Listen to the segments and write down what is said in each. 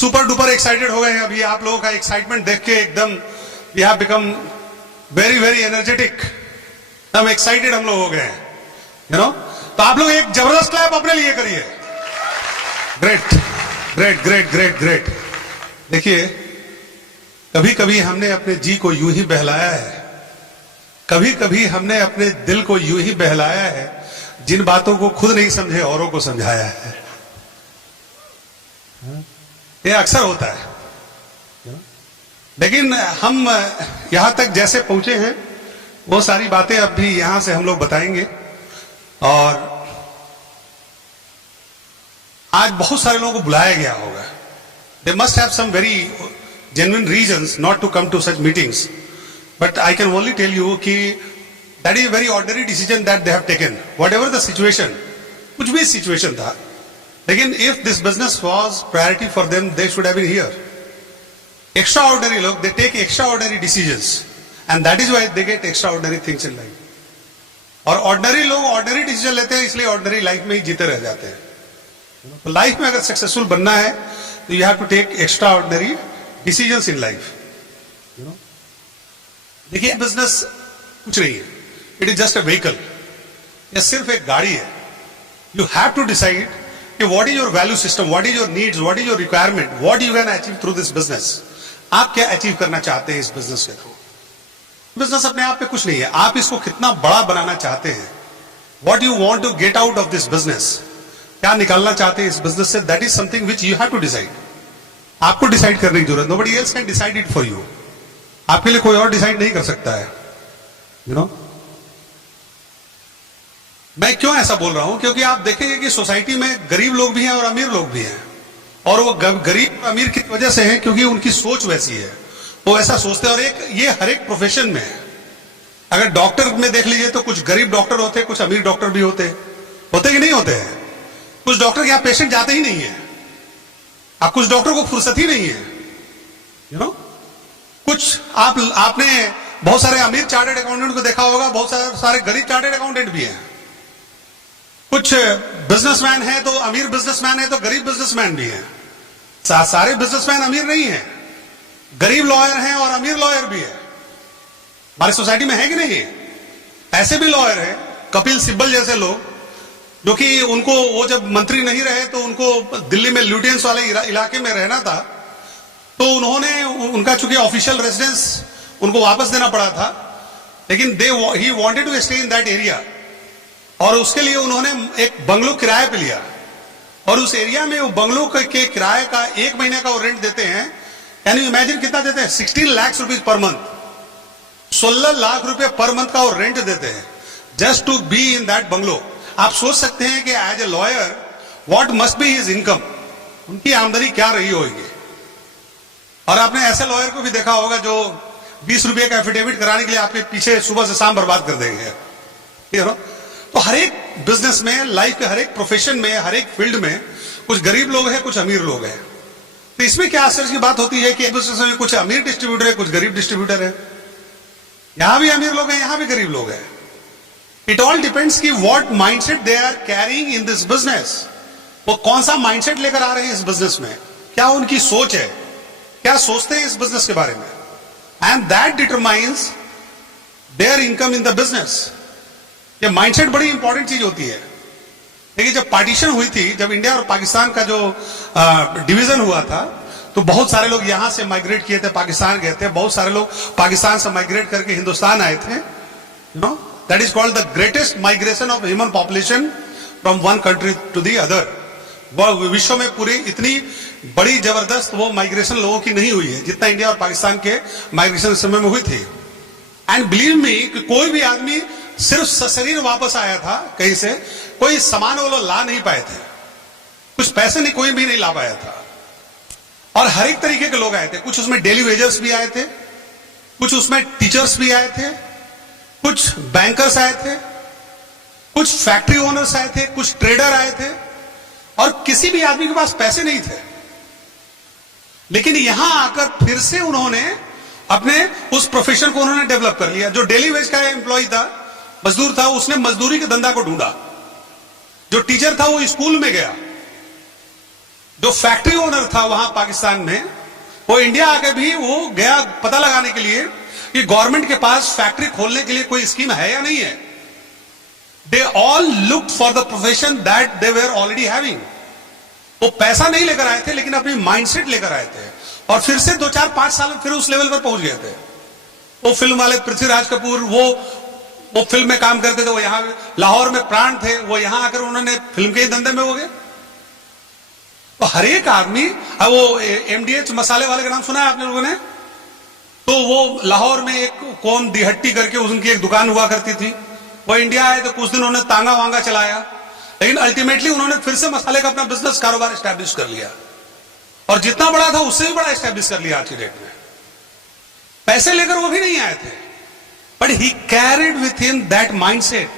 Super duper excited हो गए हैं अभी। आप लोगों का एक्साइटमेंट देख के एकदम we have become very very energetic, हम एक्साइटेड हम लोग हो गए हैं, यू नो। तो आप लोग एक जबरदस्त क्लैप अपने लिए करिए। Great great great great great. देखिए, कभी कभी हमने अपने जी को यूं ही बहलाया है, कभी कभी हमने अपने दिल को यूं ही बहलाया है, जिन बातों को खुद नहीं समझे औरों को समझाया है। ये अक्सर होता है, लेकिन हम यहां तक जैसे पहुंचे हैं वो सारी बातें अब भी यहां से हम लोग बताएंगे। और आज बहुत सारे लोगों को बुलाया गया होगा। They must have some very genuine reasons not to come to such meetings, but I can only tell you कि that is a very ordinary decision that they have taken, whatever the situation, कुछ भी situation था, लेकिन if this business was priority for them, they should have been here. Extraordinary लोग, they take extraordinary decisions, and that is why they get extraordinary things in life. और ordinary लोग ordinary decision लेते हैं, इसलिए ordinary life में ही जीते रह जाते हैं। तो लाइफ में अगर सक्सेसफुल बनना है तो you have to take extraordinary decisions in life, you know. देखिए, बिजनेस कुछ नहीं है, it is just a vehicle, यह सिर्फ एक गाड़ी है। यू हैव टू डिसाइड कि what is your value system, what is your needs, what is your requirement, what you can achieve through this business. आप क्या अचीव करना चाहते हैं इस बिजनेस के थ्रू। बिजनेस अपने आप में कुछ नहीं है, आप इसको कितना बड़ा बनाना चाहते हैं, what you want to get out of this business, क्या निकालना चाहते हैं इस बिजनेस से, that is something which you have to decide. आपको डिसाइड करने की जरूरत, nobody else can decide it for you. आपके लिए कोई और डिसाइड नहीं कर सकता है, यू नो। मैं क्यों ऐसा बोल रहा हूं, क्योंकि आप देखेंगे कि सोसाइटी में गरीब लोग भी हैं और अमीर लोग भी हैं, और वो गरीब और अमीर की वजह से हैं क्योंकि उनकी सोच वैसी है, वो ऐसा सोचते हैं। और एक ये हर एक प्रोफेशन में है। अगर डॉक्टर में देख लीजिए तो कुछ गरीब डॉक्टर होते हैं, कुछ अमीर डॉक्टर भी होते कि नहीं होते हैं। कुछ डॉक्टर के यहाँ पेशेंट जाते ही नहीं है, आप कुछ डॉक्टर को फुर्सत ही नहीं है, यू नो। कुछ आपने बहुत सारे अमीर चार्टर्ड अकाउंटेंट को देखा होगा, बहुत सारे गरीब चार्टर्ड अकाउंटेंट भी हैं। कुछ बिजनेसमैन है तो अमीर बिजनेसमैन है, तो गरीब बिजनेसमैन भी हैं। सारे बिजनेसमैन अमीर नहीं है, गरीब लॉयर हैं और अमीर लॉयर भी है। हमारी सोसाइटी में है कि नहीं? ऐसे भी लॉयर हैं, कपिल सिब्बल जैसे लोग, जो कि उनको, वो जब मंत्री नहीं रहे तो उनको दिल्ली में ल्यूटियंस वाले इलाके में रहना था, तो उन्होंने, उनका चूंकि ऑफिशियल रेजिडेंस उनको वापस देना पड़ा था, लेकिन he wanted to stay in that area, और उसके लिए उन्होंने एक बंगलो किराए पे लिया, और उस एरिया में वो बंगलो के किराए का 1 महीने का वो रेंट देते हैं। कैन यू इमेजिन कितना देते हैं? 16 lakh rupees per month, 16 lakh रुपए पर मंथ का वो रेंट देते हैं, just to be in that bungalow. आप सोच सकते हैं कि as a lawyer what must be his income, उनकी आमदनी क्या रही होगी। और आपने ऐसे लॉयर को भी देखा होगा जो 20 रुपए का एफिडेविट कराने के लिए आपके पीछे सुबह से शाम बर्बाद कर देंगे, यू नो। तो हर एक बिजनेस में, लाइफ के हर एक प्रोफेशन में, हर एक फील्ड में कुछ गरीब लोग हैं, कुछ अमीर लोग हैं। तो इसमें क्या आश्चर्य की बात होती है कि बिजनेस में कुछ अमीर डिस्ट्रीब्यूटर है, कुछ गरीब डिस्ट्रीब्यूटर है। यहां भी अमीर लोग हैं, यहां भी गरीब लोग हैं। इट ऑल डिपेंड्स कि what mindset they are carrying in this business. वो कौन सा माइंडसेट लेकर आ रहे हैं इस बिजनेस में, क्या उनकी सोच है, क्या सोचते हैं इस बिजनेस के बारे में, and that determines there income in the business. ये माइंडसेट बड़ी इंपॉर्टेंट चीज होती है। देखिए, जब पार्टीशन हुई थी, जब इंडिया और पाकिस्तान का जो डिवीजन हुआ था, तो बहुत सारे लोग यहां से माइग्रेट किए थे, पाकिस्तान गए थे। बहुत सारे लोग पाकिस्तान से माइग्रेट करके हिंदुस्तान आए थे, you know. That is called the greatest migration of human population from one country to the other. वो विश्व में पूरी इतनी बड़ी जबरदस्त वो माइग्रेशन लोगों की नहीं हुई है जितना इंडिया और पाकिस्तान के माइग्रेशन समय में हुई थी। एंड बिलीव मी कि कोई भी आदमी सिर्फ सशरीर वापस आया था कहीं से, कोई सामान वो लोग ला नहीं पाए थे, कुछ पैसे नहीं, कोई भी नहीं ला पाया था। और हर एक तरीके के लोग आए थे, कुछ उसमें डेली वेजर्स भी आए थे, कुछ उसमें टीचर्स भी आए थे, कुछ बैंकर्स आए थे, कुछ फैक्ट्री ओनर्स आए थे, कुछ ट्रेडर आए थे, और किसी भी आदमी के पास पैसे नहीं थे। लेकिन यहां आकर फिर से उन्होंने अपने उस प्रोफेशन को उन्होंने डेवलप कर लिया। जो डेली वेज का एम्प्लॉय था, मजदूर था, उसने मजदूरी के धंधा को ढूंढा। जो टीचर था वो स्कूल में गया, जो फैक्ट्री ओनर था वहां पाकिस्तान में, वो इंडिया आके भी वो गया पता लगाने के लिए कि गवर्नमेंट के पास फैक्ट्री खोलने के लिए कोई स्कीम है या नहीं है. They all looked for the profession that they were already having. वो पैसा नहीं लेकर आए थे, लेकिन अपनी माइंडसेट लेकर आए थे, और फिर से 2-4-5 साल में फिर उस लेवल पर पहुंच गए थे. वो फिल्म वाले पृथ्वीराज कपूर, वो फिल्म में काम करते थे, वो यहां लाहौर में प्राण थे, वो यहां आकर उन्होंने फिल्म के ही धंधे में हो गए. तो हर एक आदमी, वो एमडीएच मसाले वाले का नाम सुना है आपने लोगों ने? तो वो लाहौर में एक कौन दिहट्टी करके उनकी एक दुकान हुआ करती थी, वो इंडिया आए तो कुछ दिन उन्होंने तांगा वांगा चलाया, लेकिन अल्टीमेटली उन्होंने फिर से मसाले का अपना बिजनेस कारोबार एस्टैब्लिश कर लिया, और जितना बड़ा था उससे भी बड़ा एस्टैब्लिश कर लिया आज की डेट में. पैसे लेकर वो भी नहीं आए थे, but he carried with him that mindset,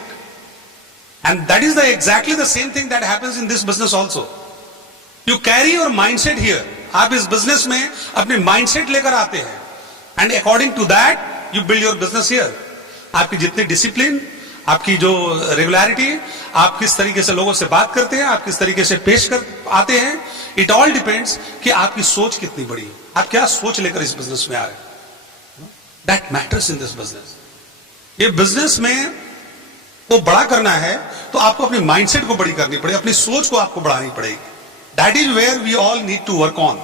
and that is the exactly the same thing that happens in this business also. You carry your mindset here. आप इस बिजनेस में अपनी माइंडसेट लेकर आते हैं, and according to that you build your business here. आपकी जितनी discipline, आपकी जो रेगुलरिटी, आप किस तरीके से लोगों से बात करते हैं, आप किस तरीके से पेश कर आते हैं, इट ऑल डिपेंड्स कि आपकी सोच कितनी बड़ी, आप क्या सोच लेकर इस बिजनेस में आए. That matters in this business. ये बिजनेस में को बड़ा करना है तो आपको अपनी माइंडसेट को बड़ी करनी पड़ेगी, अपनी सोच को आपको बढ़ानी पड़ेगी. That is where we all need to work on.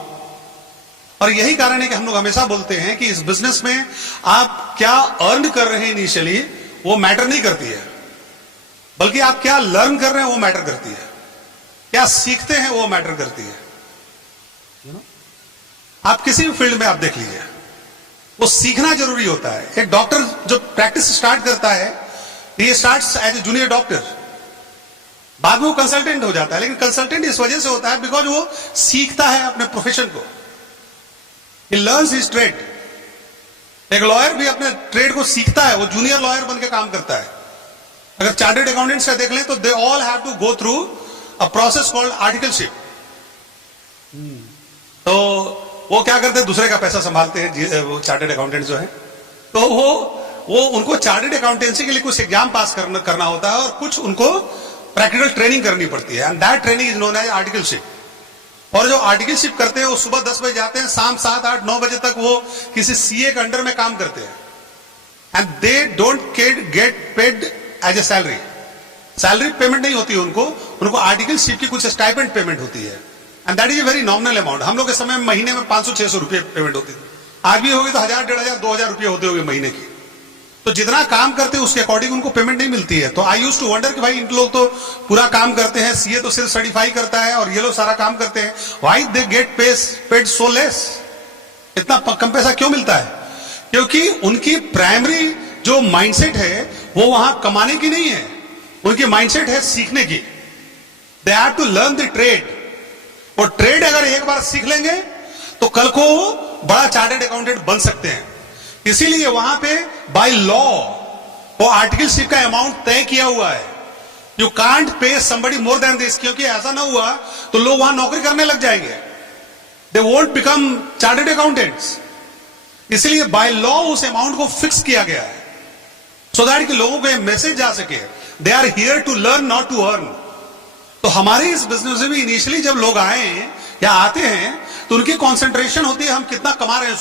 और यही कारण है कि हम लोग हमेशा बोलते हैं कि इस बिजनेस में आप क्या अर्न कर रहे हैं इनिशियली वो मैटर नहीं करती है, बल्कि आप क्या लर्न कर रहे हैं वो मैटर करती है, क्या सीखते हैं वो मैटर करती है. आप किसी भी फील्ड में आप देख लीजिए, वो सीखना जरूरी होता है. एक डॉक्टर जो प्रैक्टिस स्टार्ट करता है, ये starts as a junior doctor, बाद में वो कंसल्टेंट हो जाता है, लेकिन कंसल्टेंट इस वजह से होता है बिकॉज वो सीखता है अपने प्रोफेशन को. He learns his trade. एक लॉयर भी अपने ट्रेड को सीखता है, वो जूनियर लॉयर बन के काम करता है. अगर चार्टर्ड अकाउंटेंट्स का देख लें तो they all have to go through a process called articleship. तो वो क्या करते हैं, दूसरे का पैसा संभालते हैं वो चार्टर्ड अकाउंटेंट जो है. तो वो उनको चार्टर्ड अकाउंटेंसी के लिए कुछ एग्जाम पास करना होता है, और कुछ उनको प्रैक्टिकल ट्रेनिंग करनी पड़ती है, and that training is known as articleship. और जो आर्टिकलशिप करते हैं वो सुबह 10 बजे जाते हैं, शाम 7, 8, 9 बजे तक वो किसी सीए के अंडर में काम करते हैं, and they don't get paid as a salary. Salary payment नहीं होती है उनको आर्टिकलशिप की कुछ स्टाइपेंड पेमेंट होती है, and that is a very nominal amount. हम लोग के समय में महीने में 500-600 रुपये पेमेंट होती थी. आज भी होगी तो 1000, 1500, 2000 रुपये होते होंगे महीने की. तो जितना काम करते हैं उसके अकॉर्डिंग उनको पेमेंट नहीं मिलती है. तो आई यूज्ड टू वंडर कि भाई इन लोग तो पूरा काम करते हैं, सीए तो सिर्फ सर्टिफाई करता है और ये लोग सारा काम करते हैं, why they get paid so less, इतना कम पैसा क्यों मिलता है? क्योंकि उनकी प्राइमरी जो माइंडसेट है वो वहां कमाने की नहीं है, उनकी माइंडसेट है सीखने की. They have to learn the trade. और ट्रेड अगर एक बार सीख लेंगे तो कल को बड़ा चार्टर्ड अकाउंटेंट बन सकते हैं. इसीलिए वहां पे बाय लॉ वो आर्टिकलशिप का अमाउंट तय किया हुआ है. You can't pay somebody more than this, क्योंकि ऐसा ना हुआ तो लोग वहां नौकरी करने लग जाएंगे, they won't become chartered accountants. इसलिए बाय लॉ उस अमाउंट को फिक्स किया गया है, सो दैट कि लोगों को यह मैसेज जा सके, they are here to learn not to earn. तो हमारे इस बिजनेस में भी इनिशियली जब लोग आए या आते हैं तो उनकी कंसंट्रेशन होती है हम कितना कमा रहे हैं.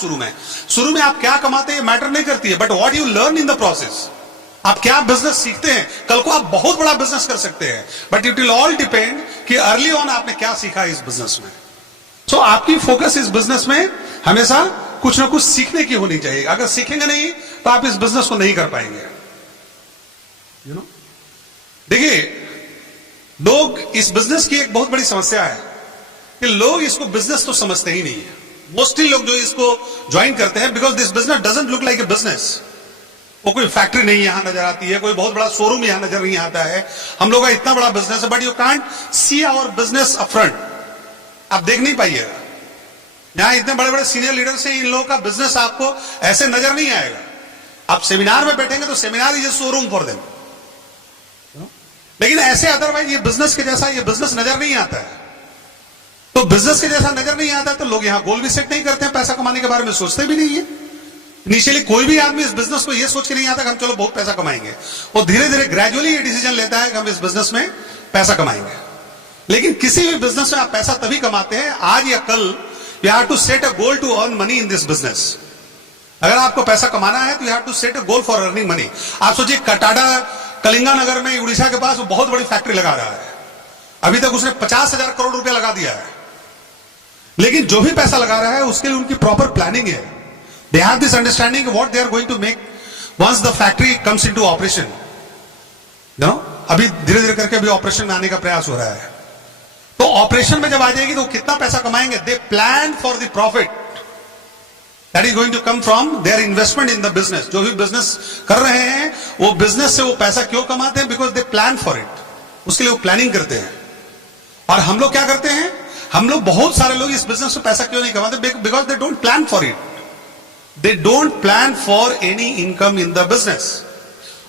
शुरू में आप क्या कमाते हैं मैटर नहीं करती है, but what you learn in the process. आप क्या बिजनेस सीखते हैं, कल को आप बहुत बड़ा बिजनेस कर सकते हैं, but it will all depend कि अर्ली ऑन आपने क्या सीखा इस बिजनेस में. सो आपकी फोकस इस बिजनेस में हमेशा कुछ ना कुछ सीखने की होनी चाहिए. अगर सीखेंगे नहीं तो आप इस बिजनेस को नहीं कर पाएंगे. देखिए, लोग इस बिजनेस की एक बहुत बड़ी समस्या है कि लोग इसको बिजनेस तो समझते ही नहीं है. मोस्टली लोग जो इसको ज्वाइन करते हैं because this business doesn't look like a business. वो कोई फैक्ट्री नहीं यहां नजर आती है, कोई बहुत बड़ा शोरूम यहां नजर नहीं आता है. हम लोग का इतना बड़ा बिजनेस है, but you can't see our business upfront. आप देख नहीं पाइएगा. यहां इतने बड़े बड़े सीनियर लीडर्स हैं, इन लोगों का बिजनेस आपको ऐसे नजर नहीं आएगा. आप सेमिनार में बैठेंगे तो seminar is a showroom for them, लेकिन ऐसे अदरवाइज ये बिजनेस के जैसा ये बिजनेस नजर नहीं आता है. तो बिजनेस के जैसा नजर नहीं आता है तो लोग यहां गोल भी सेट नहीं करते हैं, पैसा कमाने के बारे में सोचते भी नहीं है. इनिशियली कोई भी आदमी इस बिजनेस को ये सोच के नहीं आता कि हम चलो बहुत पैसा कमाएंगे. वो धीरे धीरे ग्रेजुअली ये डिसीजन लेता है कि हम इस बिजनेस में पैसा कमाएंगे. लेकिन किसी भी बिजनेस में आप पैसा तभी कमाते हैं आज या कल। You have to set a goal to earn money in this business. अगर आपको पैसा कमाना है तो you have to set a goal for earning money. आप सोचिए टाटा कलिंगा नगर में उड़ीसा के पास वो बहुत बड़ी फैक्ट्री लगा रहा है, अभी तक उसने 50,000 करोड़ रुपया लगा दिया है। लेकिन जो भी पैसा लगा रहा है उसके लिए उनकी प्रॉपर प्लानिंग है। They have this understanding what they are going to make once the factory comes into operation. No, अभी धीरे धीरे करके अभी ऑपरेशन में आने का प्रयास हो रहा है। तो ऑपरेशन में जब आ जाएगी तो कितना पैसा कमाएंगे? They plan for the profit that is going to come from their investment in the business. जो भी बिजनेस कर रहे हैं वो बिजनेस से वो पैसा क्यों कमाते हैं? Because they plan for it, उसके लिए वो प्लानिंग करते हैं। और हम लोग क्या करते हैं? हम लोग बहुत सारे लोग इस बिजनेस में पैसा क्यों नहीं कमाते? Because they don't plan for it, they don't plan for any income in the business.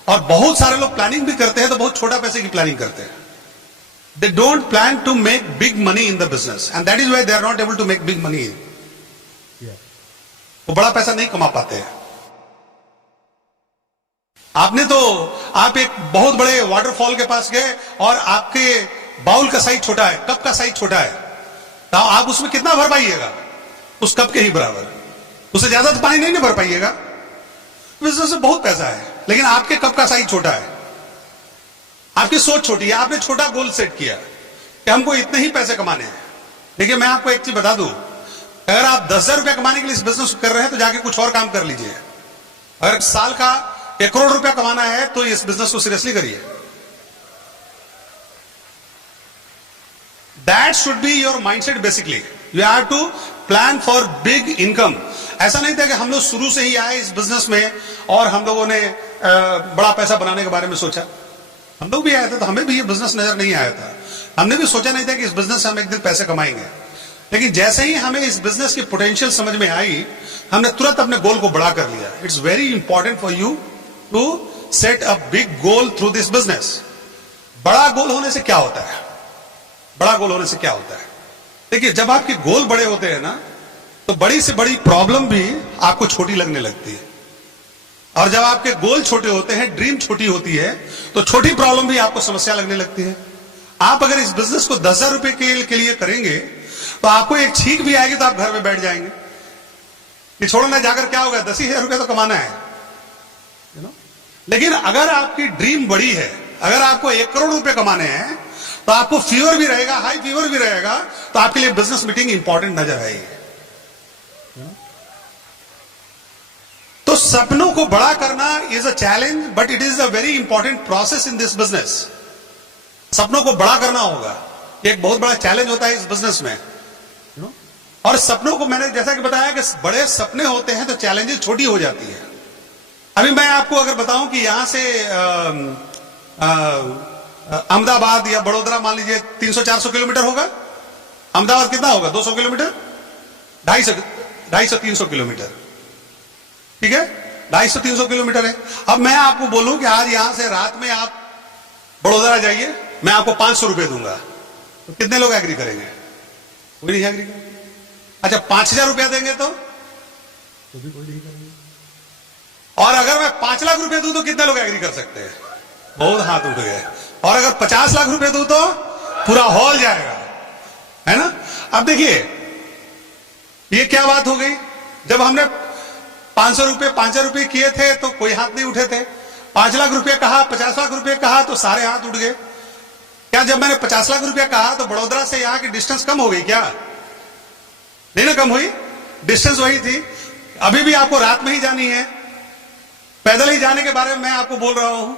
और बहुत सारे लोग प्लानिंग भी करते हैं तो बहुत छोटा पैसे की प्लानिंग करते हैं। They don't plan to make big money in the business and that is why they are not able to make big money. वो बड़ा पैसा नहीं कमा पाते हैं। आप एक बहुत बड़े वाटरफॉल के पास गए और आपके बाउल का साइज छोटा है, कप का साइज छोटा है, तो आप उसमें कितना भर पाइएगा? उस कप के ही बराबर, उससे ज्यादा तो पानी नहीं भर पाइएगा। बिजनेस में बहुत पैसा है लेकिन आपके कप का साइज छोटा है, आपकी सोच छोटी है, आपने छोटा गोल सेट किया कि हमको इतने ही पैसे कमाने हैं। देखिए मैं आपको एक चीज बता दूं, अगर आप 10,000 रुपया कमाने के लिए इस बिजनेस कर रहे हैं तो जाके कुछ और काम कर लीजिए। अगर साल का 1 करोड़ रुपया कमाना है तो इस बिजनेस को सीरियसली करिए। That should be your mindset basically. You have to plan for big income. ऐसा नहीं था कि हम लोग शुरू से ही आए इस बिजनेस में और हम लोगों ने बड़ा पैसा बनाने के बारे में सोचा। हम लोग भी आए थे तो हमें भी ये बिजनेस नजर नहीं आया था, हमने भी सोचा नहीं था कि इस बिजनेस से हम एक दिन पैसे कमाएंगे। लेकिन जैसे ही हमें इस बिजनेस की पोटेंशियल समझ में आई, हमने तुरंत अपने गोल को बड़ा कर लिया। It's very important for you to set a big goal through this business. बड़ा गोल होने से क्या होता है? बड़ा गोल होने से क्या होता है? देखिए, जब आपके गोल बड़े होते हैं ना तो बड़ी से बड़ी प्रॉब्लम भी आपको छोटी लगने लगती है। और जब आपके गोल छोटे होते हैं, ड्रीम छोटी होती है, तो छोटी प्रॉब्लम भी आपको समस्या लगने लगती है। आप अगर इस बिजनेस को 10,000 रुपए के लिए करेंगे तो आपको एक छींक भी आएगी तो आप घर में बैठ जाएंगे कि छोड़ो ना, जाकर क्या होगा, 10,000 रुपया तो कमाना है, यू नो। लेकिन अगर आपकी ड्रीम बड़ी है, अगर आपको 1 करोड़ रुपए कमाने हैं तो आपको फीवर भी रहेगा, हाई फीवर भी रहेगा, तो आपके लिए बिजनेस मीटिंग इंपॉर्टेंट नजर आएगी। तो सपनों को बड़ा करना is a challenge, but it is a very important process in this business. सपनों को बड़ा करना होगा, एक बहुत बड़ा चैलेंज होता है इस बिजनेस में। और सपनों को मैंने जैसा कि बताया कि बड़े सपने होते हैं तो चैलेंजेस छोटी हो जाती है। अभी मैं आपको अगर बताऊं कि यहां से अहमदाबाद या बड़ोदरा मान लीजिए 300-400 किलोमीटर होगा। अहमदाबाद कितना होगा? 200 किलोमीटर, 250-300 किलोमीटर, ठीक है, 250-300 किलोमीटर है। अब मैं आपको बोलूं कि आज यहां से रात में आप बड़ोदरा जाइए, मैं आपको 500 रुपए दूंगा, तो कितने लोग एग्री करेंगे? कोई नहीं एग्री करेंगे। अच्छा, 5,000 रुपया देंगे तो भी कोई नहीं करेंगे। और अगर मैं 5 लाख रुपए दूं तो कितने लोग एग्री कर सकते हैं? बहुत हाथ उठ गए। और अगर 50 लाख रुपए दूं तो पूरा हॉल जाएगा, है ना। अब देखिए ये क्या बात हो गई, जब हमने 500 रुपए किए थे तो कोई हाथ नहीं उठे थे। 5 लाख रुपए कहा, 50 लाख रुपए कहा तो सारे हाथ उठ गए। क्या जब मैंने 50 लाख रुपया कहा तो बड़ोदरा से यहां की डिस्टेंस कम हो गई क्या? नहीं ना, कम हुई, डिस्टेंस वही थी। अभी भी आपको रात में ही जानी है, पैदल ही जाने के बारे में मैं आपको बोल रहा हूं।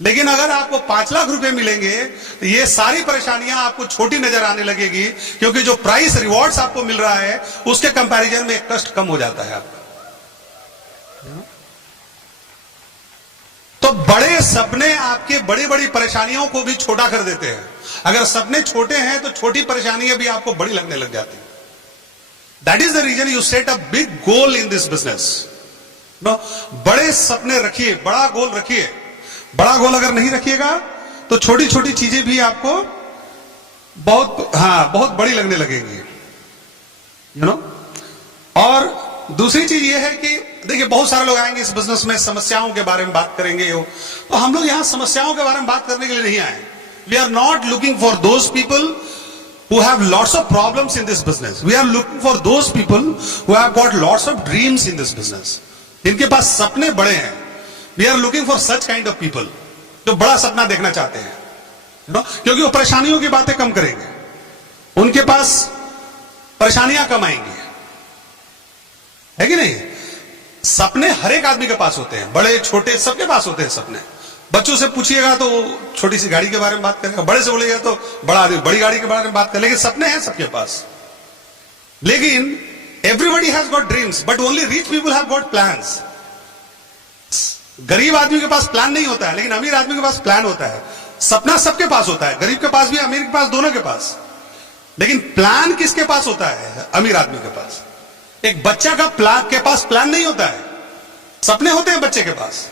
लेकिन अगर आपको 5 लाख रुपए मिलेंगे तो ये सारी परेशानियां आपको छोटी नजर आने लगेगी, क्योंकि जो प्राइस रिवॉर्ड्स आपको मिल रहा है उसके कंपैरिजन में एक कष्ट कम हो जाता है आपका। तो बड़े सपने आपके बड़ी बड़ी परेशानियों को भी छोटा कर देते हैं। अगर सपने छोटे हैं तो छोटी परेशानियां भी आपको बड़ी लगने लग जाती हैं। That is the reason you set a big goal in this business. बड़े सपने रखिए, बड़ा गोल रखिए। बड़ा गोल अगर नहीं रखिएगा तो छोटी छोटी चीजें भी आपको बहुत बड़ी लगने लगेंगी, यू नो। और दूसरी चीज ये है कि देखिए, बहुत सारे लोग आएंगे इस बिजनेस में, समस्याओं के बारे में बात करेंगे। तो हम लोग यहां समस्याओं के बारे में बात करने के लिए नहीं आए, We are not looking for those people who have lots of problems in this business. We are looking for those people who have got lots of dreams in this business. इनके पास सपने बड़े हैं. We are looking for such kind of people जो बड़ा सपना देखना चाहते हैं. क्योंकि वो परेशानियों की बातें कम करेंगे. उनके पास परेशानियां कम आएंगी. है कि नहीं? सपने हर एक आदमी के पास होते हैं, बड़े छोटे सबके पास होते हैं सपने. बच्चों से पूछिएगा तो वो छोटी सी गाड़ी के बारे में बात करेगा, बड़े से बोलेगा तो बड़ा आदमी बड़ी गाड़ी के बारे में बात करेगा. लेकिन सपने हैं सबके पास. लेकिन everybody has got dreams but only rich people have got plans. गरीब आदमी के पास प्लान नहीं होता है, लेकिन अमीर आदमी के पास प्लान होता है. सपना सबके पास होता है, गरीब के पास भी, अमीर के पास, दोनों के पास. लेकिन प्लान किसके पास होता है? अमीर आदमी के पास. एक बच्चा का के पास प्लान नहीं होता है. सपने होते हैं बच्चे के पास,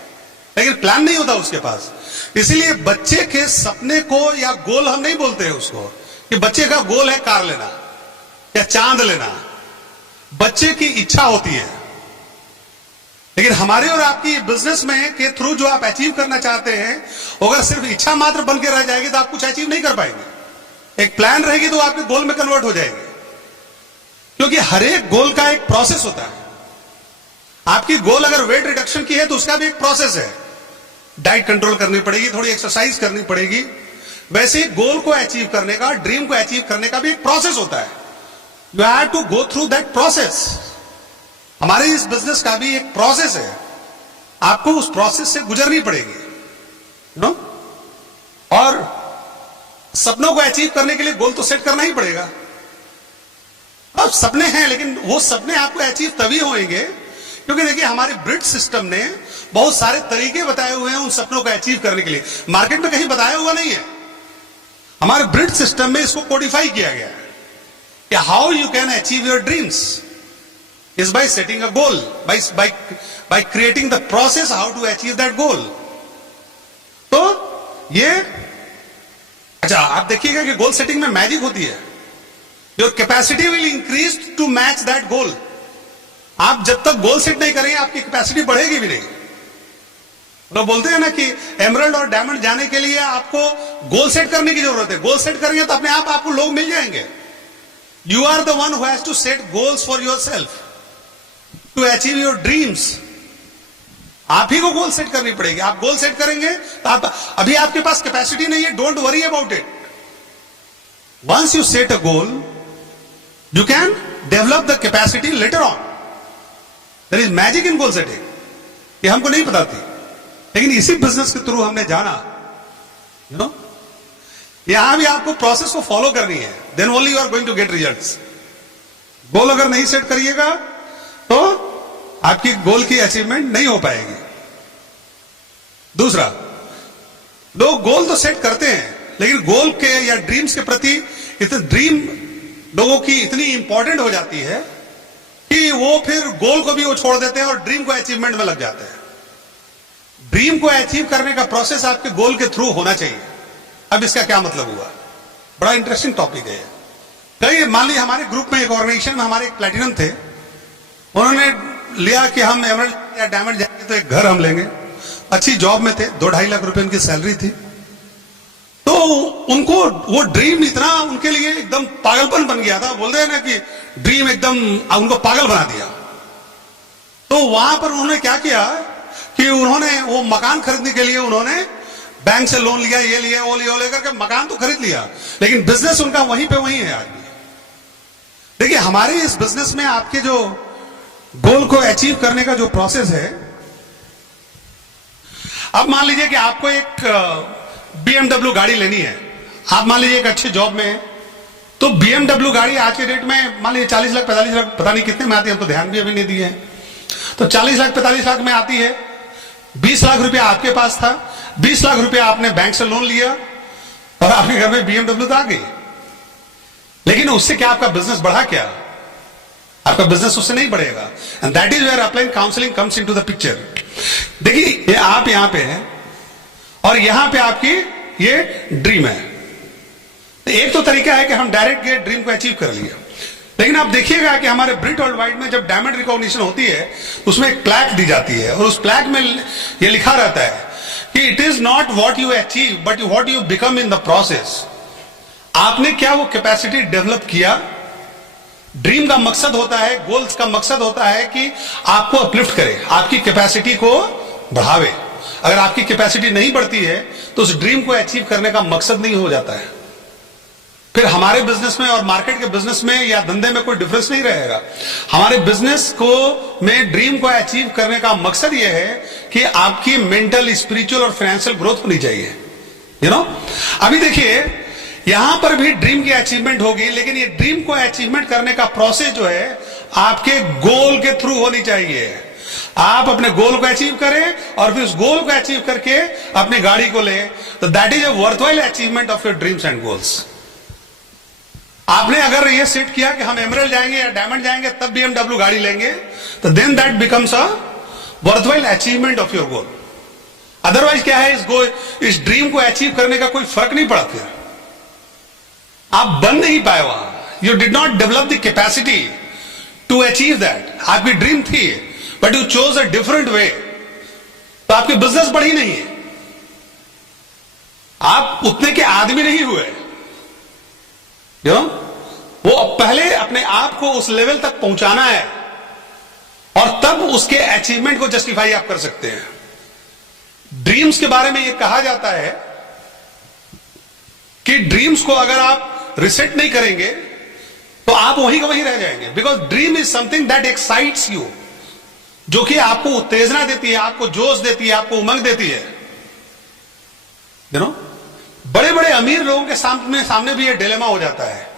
लेकिन प्लान नहीं होता उसके पास. इसीलिए बच्चे के सपने को या गोल हम नहीं बोलते हैं उसको कि बच्चे का गोल है कार लेना या चांद लेना. बच्चे की इच्छा होती है. लेकिन हमारे और आपकी बिजनेस में के थ्रू जो आप अचीव करना चाहते हैं, अगर सिर्फ इच्छा मात्र बन के रह जाएगी तो आप कुछ अचीव नहीं कर पाएंगे. एक प्लान रहेगी तो आपके गोल में कन्वर्ट हो जाएगी. क्योंकि हर एक गोल का एक प्रोसेस होता है. आपकी गोल अगर वेट रिडक्शन की है तो उसका भी एक प्रोसेस है. डाइट कंट्रोल करनी पड़ेगी, थोड़ी एक्सरसाइज करनी पड़ेगी. वैसे ही गोल को अचीव करने का, ड्रीम को अचीव करने का भी एक प्रोसेस होता है. You have to go through that process. हमारे इस बिजनेस का भी एक प्रोसेस है. आपको उस प्रोसेस से गुजरनी पड़ेगी. नो? और सपनों को अचीव करने के लिए गोल तो सेट करना ही पड़ेगा. अब सपने हैं, लेकिन वो सपने आपको अचीव तभी होंगे क्योंकि देखिए हमारे ब्रिट सिस्टम ने बहुत सारे तरीके बताए हुए हैं उन सपनों को अचीव करने के लिए. मार्केट में कहीं बताया हुआ नहीं है. हमारे ब्रिट सिस्टम में इसको कोडिफाई किया गया है कि how you can achieve your dreams is by setting a goal, by creating the process how to achieve that goal. तो ये अच्छा, आप देखिएगा कि गोल सेटिंग में मैजिक होती है. Your capacity will increase to match that goal. आप जब तक गोल सेट नहीं करेंगे आपकी कैपेसिटी बढ़ेगी भी नहीं. तो बोलते हैं ना कि एमरल्ड और डायमंड जाने के लिए आपको गोल सेट करने की जरूरत है. गोल सेट करेंगे तो अपने आप आपको लोग मिल जाएंगे. You are the one who has to set goals for yourself to achieve your dreams. आप ही को गोल सेट करनी पड़ेगी. आप गोल सेट करेंगे तो आप, अभी आपके पास कैपेसिटी नहीं है, don't worry about it. Once you set a goal you can develop the capacity later on. There is magic in goal setting. ये हमको नहीं पता थी, लेकिन इसी बिजनेस के थ्रू हमने जाना. यू नो, यहां भी आपको प्रोसेस को फॉलो करनी है. Then only you are going to get results. Goal अगर नहीं सेट करिएगा तो आपकी गोल की अचीवमेंट नहीं हो पाएगी. दूसरा, लोग गोल तो सेट करते हैं, लेकिन गोल के या ड्रीम्स के प्रति ड्रीम लोगों की इतनी इंपॉर्टेंट हो जाती है कि वो फिर गोल को भी वो छोड़ देते हैं और ड्रीम को अचीवमेंट में लग जाते हैं. ड्रीम को अचीव करने का प्रोसेस आपके गोल के थ्रू होना चाहिए. अब इसका क्या मतलब हुआ? बड़ा इंटरेस्टिंग टॉपिक है. कई, मान लीजिए हमारे ग्रुप में एक ऑर्गेनाइजेशन में हमारे एक प्लैटिनम थे. उन्होंने लिया कि हम एमरल्ड या डायमंड जाएंगे तो एक घर हम लेंगे. अच्छी जॉब में थे, 2-2.5 लाख रुपए उनकी सैलरी थी. तो उनको वो ड्रीम इतना उनके लिए एकदम पागलपन बन गया था. बोलते हैं ना कि ड्रीम एकदम उनको पागल बना दिया. तो वहां पर उन्होंने क्या किया कि उन्होंने वो मकान खरीदने के लिए उन्होंने बैंक से लोन लिया, ये लिया, वो लिया, वो लेकर के मकान तो खरीद लिया, लेकिन बिजनेस उनका वहीं पे वहीं है आज भी. देखिए हमारे इस बिजनेस में आपके जो गोल को अचीव करने का जो प्रोसेस है, अब मान लीजिए कि आपको एक BMW गाड़ी लेनी है. आप मान लीजिए एक अच्छी जॉब में है, तो BMW गाड़ी आज के डेट में मान लीजिए 40 लाख 45 लाख, पता नहीं कितने में आती है, हम तो ध्यान भी अभी नहीं दिए हैं. तो 40 लाख 45 लाख में आती है. 20 लाख रुपया आपके पास था, 20 लाख रुपया आपने बैंक से लोन लिया और आपके घर में BMW तो आ गई. लेकिन उससे क्या आपका बिजनेस बढ़ा? क्या आपका बिजनेस उससे नहीं बढ़ेगा. And that is where upline counselling comes into the picture. देखिए आप यहां पे हैं और यहां पे आपकी ये ड्रीम है. तो एक तो तरीका है कि हम डायरेक्ट ये ड्रीम को अचीव कर लिया. लेकिन आप देखिएगा कि हमारे ब्रिट वर्ल्ड वाइड में जब डायमंड रिकॉग्निशन होती है उसमें एक प्लैक दी जाती है और उस प्लैक में ये लिखा रहता है कि it is not what you achieve but what you become in the process. आपने क्या वो कैपेसिटी डेवलप किया। ड्रीम का मकसद होता है, गोल्स का मकसद होता है कि आपको अपलिफ्ट करे, आपकी कैपेसिटी को बढ़ावे। अगर आपकी कैपेसिटी नहीं बढ़ती है तो उस ड्रीम को अचीव करने का मकसद नहीं हो जाता है। फिर हमारे बिजनेस में और मार्केट के बिजनेस में या धंधे में कोई डिफरेंस नहीं रहेगा। हमारे बिजनेस को में ड्रीम को अचीव करने का मकसद यह है कि आपकी मेंटल, स्पिरिचुअल और फाइनेंशियल ग्रोथ होनी चाहिए। यू नो, अभी देखिए यहां पर भी ड्रीम की अचीवमेंट होगी, लेकिन ये ड्रीम को अचीवमेंट करने का प्रोसेस जो है आपके गोल के थ्रू होनी चाहिए। आप अपने गोल को अचीव करें और फिर उस गोल को अचीव करके अपनी गाड़ी को ले, तो that is a worthwhile achievement of your dreams and goals. आपने अगर ये सेट किया कि हम एमरल्ड जाएंगे या डायमंड जाएंगे तब BMW गाड़ी लेंगे, तो then that becomes a worthwhile achievement of your goal. Otherwise क्या है, इस ड्रीम को अचीव करने का कोई फर्क नहीं पड़ा। फिर आप बन नहीं पाए वहां। You did not develop the capacity to achieve that. आपकी ड्रीम थी but you chose a different way, तो आपकी बिजनेस बढ़ी नहीं है, आप उतने के आदमी नहीं हुए। यू नो, वो पहले अपने आप को उस लेवल तक पहुंचाना है और तब उसके अचीवमेंट को जस्टिफाई आप कर सकते हैं। ड्रीम्स के बारे में यह कहा जाता है कि ड्रीम्स को अगर आप रिसेट नहीं करेंगे तो आप वहीं का वहीं रह जाएंगे। Because dream is something that excites you, जो कि आपको उत्तेजना देती है, आपको जोश देती है, आपको उमंग देती है। यू नो, बड़े बड़े अमीर लोगों के सामने भी ये डिलेमा हो जाता है।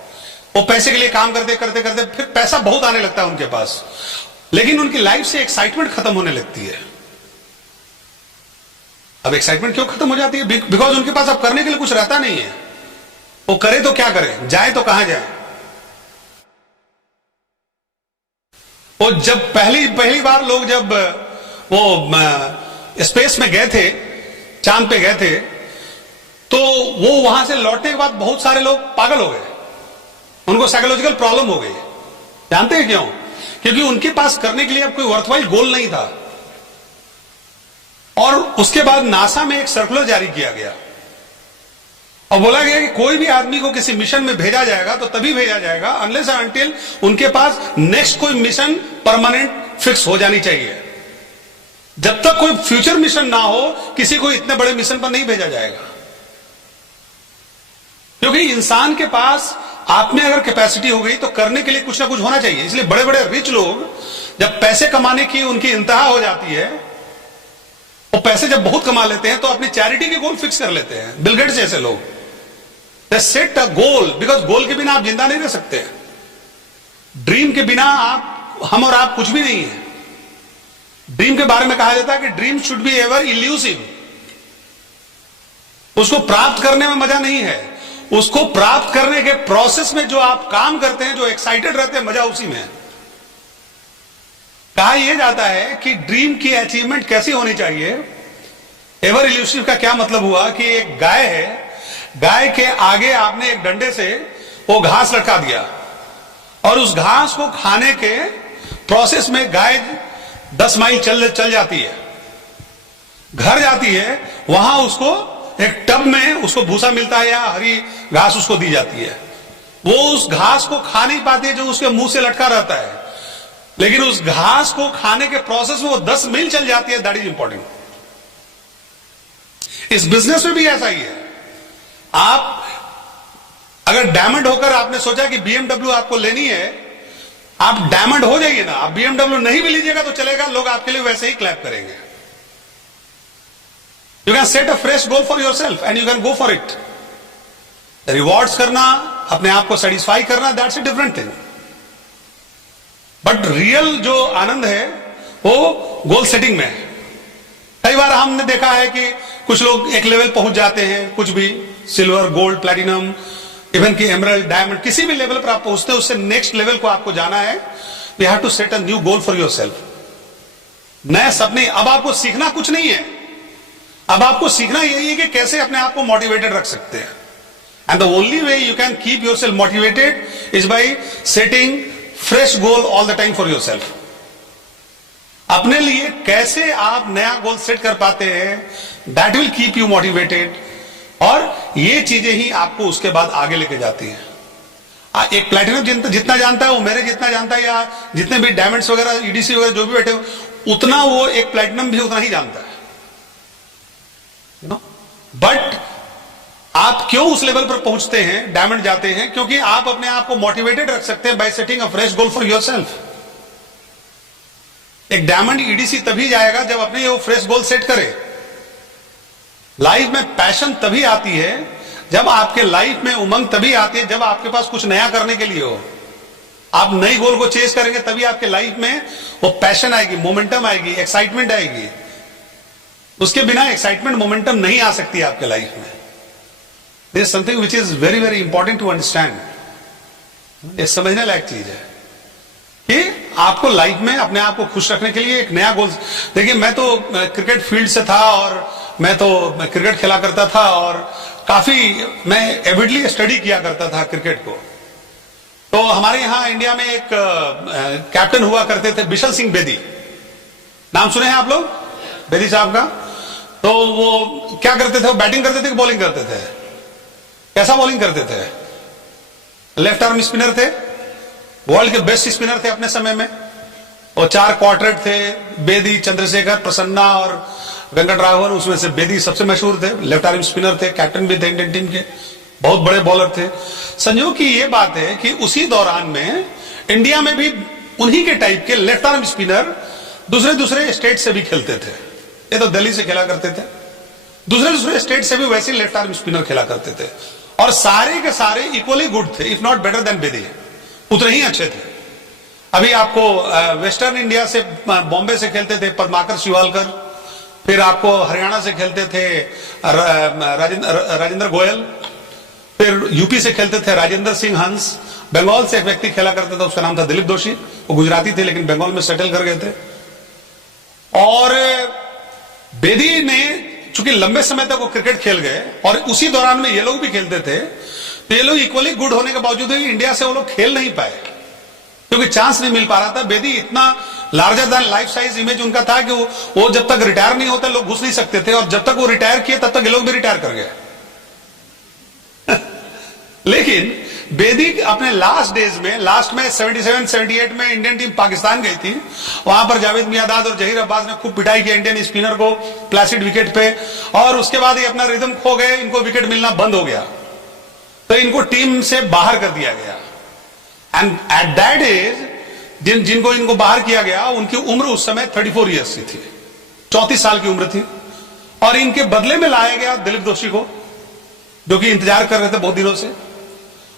वो पैसे के लिए काम करते करते करते फिर पैसा बहुत आने लगता है उनके पास, लेकिन उनकी लाइफ से एक्साइटमेंट खत्म होने लगती है। अब एक्साइटमेंट क्यों खत्म हो जाती है? बिकॉज उनके पास अब करने के लिए कुछ रहता नहीं है। वो करे तो क्या करे, जाए तो कहां जाए। वो जब पहली बार लोग जब वो स्पेस में गए थे, चांद पे गए थे, तो वो वहां से लौटने के बाद बहुत सारे लोग पागल हो गए, उनको साइकोलॉजिकल प्रॉब्लम हो गई। जानते हैं क्यों? क्योंकि उनके पास करने के लिए अब कोई वर्थवाइल गोल नहीं था। और उसके बाद नासा में एक सर्कुलर जारी किया गया और बोला गया कि कोई भी आदमी को किसी मिशन में भेजा जाएगा तो तभी भेजा जाएगा अनलेस एंड अनटिल उनके पास नेक्स्ट कोई मिशन परमानेंट फिक्स हो जानी चाहिए। जब तक कोई फ्यूचर मिशन ना हो, किसी को इतने बड़े मिशन पर नहीं भेजा जाएगा। क्योंकि इंसान के पास आप में अगर कैपेसिटी हो गई तो करने के लिए कुछ ना कुछ होना चाहिए। इसलिए बड़े बड़े रिच लोग जब पैसे कमाने की उनकी इंतहा हो जाती है, वो पैसे जब बहुत कमा लेते हैं तो अपनी चैरिटी के गोल फिक्स कर लेते हैं। बिल गेट्स जैसे लोग, दे सेट अ गोल, बिकॉज गोल के बिना आप जिंदा नहीं रह सकते। ड्रीम के बिना हम और आप कुछ भी नहीं है। ड्रीम के बारे में कहा जाता है कि dream should be ever elusive. उसको प्राप्त करने में मजा नहीं है, उसको प्राप्त करने के प्रोसेस में जो आप काम करते हैं, जो एक्साइटेड रहते हैं, मजा उसी में है। कहा यह जाता है कि ड्रीम की अचीवमेंट कैसी होनी चाहिए। एवर इल्यूसिव का क्या मतलब हुआ कि एक गाय है, गाय के आगे आपने एक डंडे से वो घास लटका दिया और उस घास को खाने के प्रोसेस में गाय 10 माइल चल जाती है, घर जाती है, वहां उसको एक टब में उसको भूसा मिलता है या हरी घास उसको दी जाती है। वो उस घास को खा नहीं पाती है जो उसके मुंह से लटका रहता है, लेकिन उस घास को खाने के प्रोसेस में वो 10 मील चल जाती है। That is important. इस बिजनेस में भी ऐसा ही है। आप अगर डायमंड होकर आपने सोचा कि BMW आपको लेनी है, आप डायमंड हो जाइए ना। आप BMW नहीं भी लीजिएगा तो चलेगा, लोग आपके लिए वैसे ही क्लैप करेंगे। You can set a fresh goal for your self and you can go for it. Rewards करना, अपने आप को सेटिस्फाई करना, that's a different thing. But real जो आनंद है वो गोल सेटिंग में है। कई बार हमने देखा है कि कुछ लोग एक लेवल पहुंच जाते हैं, कुछ भी सिल्वर, गोल्ड, प्लैटिनम, इवन की एमरल्ड, डायमंड, किसी भी लेवल पर आप पहुंचते हैं, उससे नेक्स्ट लेवल को आपको जाना है। You have to set a new goal for yourself. नए सपने। अब आपको सीखना कुछ नहीं है, अब आपको सीखना यही है कि कैसे अपने आप को मोटिवेटेड रख सकते हैं। And the only way you can keep yourself motivated is by setting fresh goal all the time for yourself. अपने लिए कैसे आप नया गोल सेट कर पाते हैं, that will keep you motivated, और ये चीजें ही आपको उसके बाद आगे लेके जाती हैं। एक प्लैटिनम जितना जानता है वो मेरे जितना जानता है, या जितने भी डायमंड्स वगैरह ईडीसी वगैरह जो भी बैठे हो, उतना वो एक प्लैटिनम भी उतना ही जानता है, यू नो। बट आप क्यों उस लेवल पर पहुंचते हैं, डायमंड जाते हैं? क्योंकि आप अपने आप को मोटिवेटेड रख सकते हैं bye setting a fresh goal for yourself. एक डायमंड ईडीसी तभी जाएगा जब अपने वो फ्रेश गोल सेट करे। लाइफ में पैशन तभी आती है, जब आपके लाइफ में उमंग तभी आती है, जब आपके पास कुछ नया करने के लिए हो। आप नई गोल को चेस करेंगे तभी आपके लाइफ में वो पैशन आएगी, मोमेंटम आएगी, एक्साइटमेंट आएगी। उसके बिना एक्साइटमेंट मोमेंटम नहीं आ सकती आपके लाइफ में। This is something which is very very important to understand. ये समझने लायक चीज है कि आपको लाइफ में अपने आप को खुश रखने के लिए एक नया गोल। देखिए, मैं तो क्रिकेट फील्ड से था और मैं तो क्रिकेट खेला करता था और काफी मैं एविडली स्टडी किया करता था क्रिकेट को। तो हमारे यहां इंडिया में एक कैप्टन हुआ करते थे, बिशल सिंह बेदी। नाम सुने हैं आप लोग बेदी साहब का? तो वो क्या करते थे, वो बैटिंग करते थे कि बॉलिंग करते थे? कैसा बॉलिंग करते थे? लेफ्ट आर्म स्पिनर थे, वर्ल्ड के बेस्ट स्पिनर थे अपने समय में। और 4 क्वार्टेट थे, बेदी, चंद्रशेखर, प्रसन्ना और वेंकटराघवन। उसमें से बेदी सबसे मशहूर थे, लेफ्ट आर्म स्पिनर थे, कैप्टन भी थे इंडियन टीम के, बहुत बड़े बॉलर थे। संयोग की ये बात है कि उसी दौरान में इंडिया में भी उन्हीं के टाइप के लेफ्ट आर्म स्पिनर दूसरे दूसरे स्टेट से भी खेलते थे। ये तो दिल्ली से खेला करते थे, दूसरे दूसरे स्टेट से भी वैसे लेफ्ट आर्म स्पिनर खेला करते थे, और सारे के सारे इक्वली गुड थे, if not better than Bedi, उतने ही अच्छे थे। अभी आपको वेस्टर्न इंडिया से, बॉम्बे से खेलते थे पद्माकर शिवालकर, फिर आपको हरियाणा से खेलते थे राजेंद्र गोयल, फिर यूपी से खेलते थे राजेंद्र सिंह हंस, बंगाल से एक व्यक्ति खेला करता था, उसका नाम था दिलीप दोषी। वो गुजराती थे लेकिन बंगाल में सेटल कर गए थे। और बेदी ने चूंकि लंबे समय तक वो क्रिकेट खेल गए और उसी दौरान में ये लोग भी खेलते थे, तो ये लोग इक्वली गुड होने के बावजूद इंडिया से वो लोग खेल नहीं पाए क्योंकि चांस नहीं मिल पा रहा था। बेदी इतना larger than life size image उनका था कि वो जब तक रिटायर नहीं होता लोग घुस नहीं सकते थे, और जब तक वो रिटायर किए तब तक ये लोग भी रिटायर कर गए। लेकिन बेदी अपने लास्ट डेज में, लास्ट में 77-78 में इंडियन टीम पाकिस्तान गई थी। वहां पर जावेद मियांदाद और जहीर अब्बास ने खूब पिटाई की इंडियन स्पिनर को प्लासिड विकेट पे, और उसके बाद ये अपना रिदम खो गए, इनको विकेट मिलना बंद हो गया, तो इनको टीम से बाहर कर दिया गया। एंड एट दैट एज जिनको इनको बाहर किया गया उनकी उम्र उस समय 34 ईयर्स की थी, 34 साल की उम्र थी, और इनके बदले में लाया गया दिलीप दोषी को, जो कि इंतजार कर रहे थे बहुत दिनों से।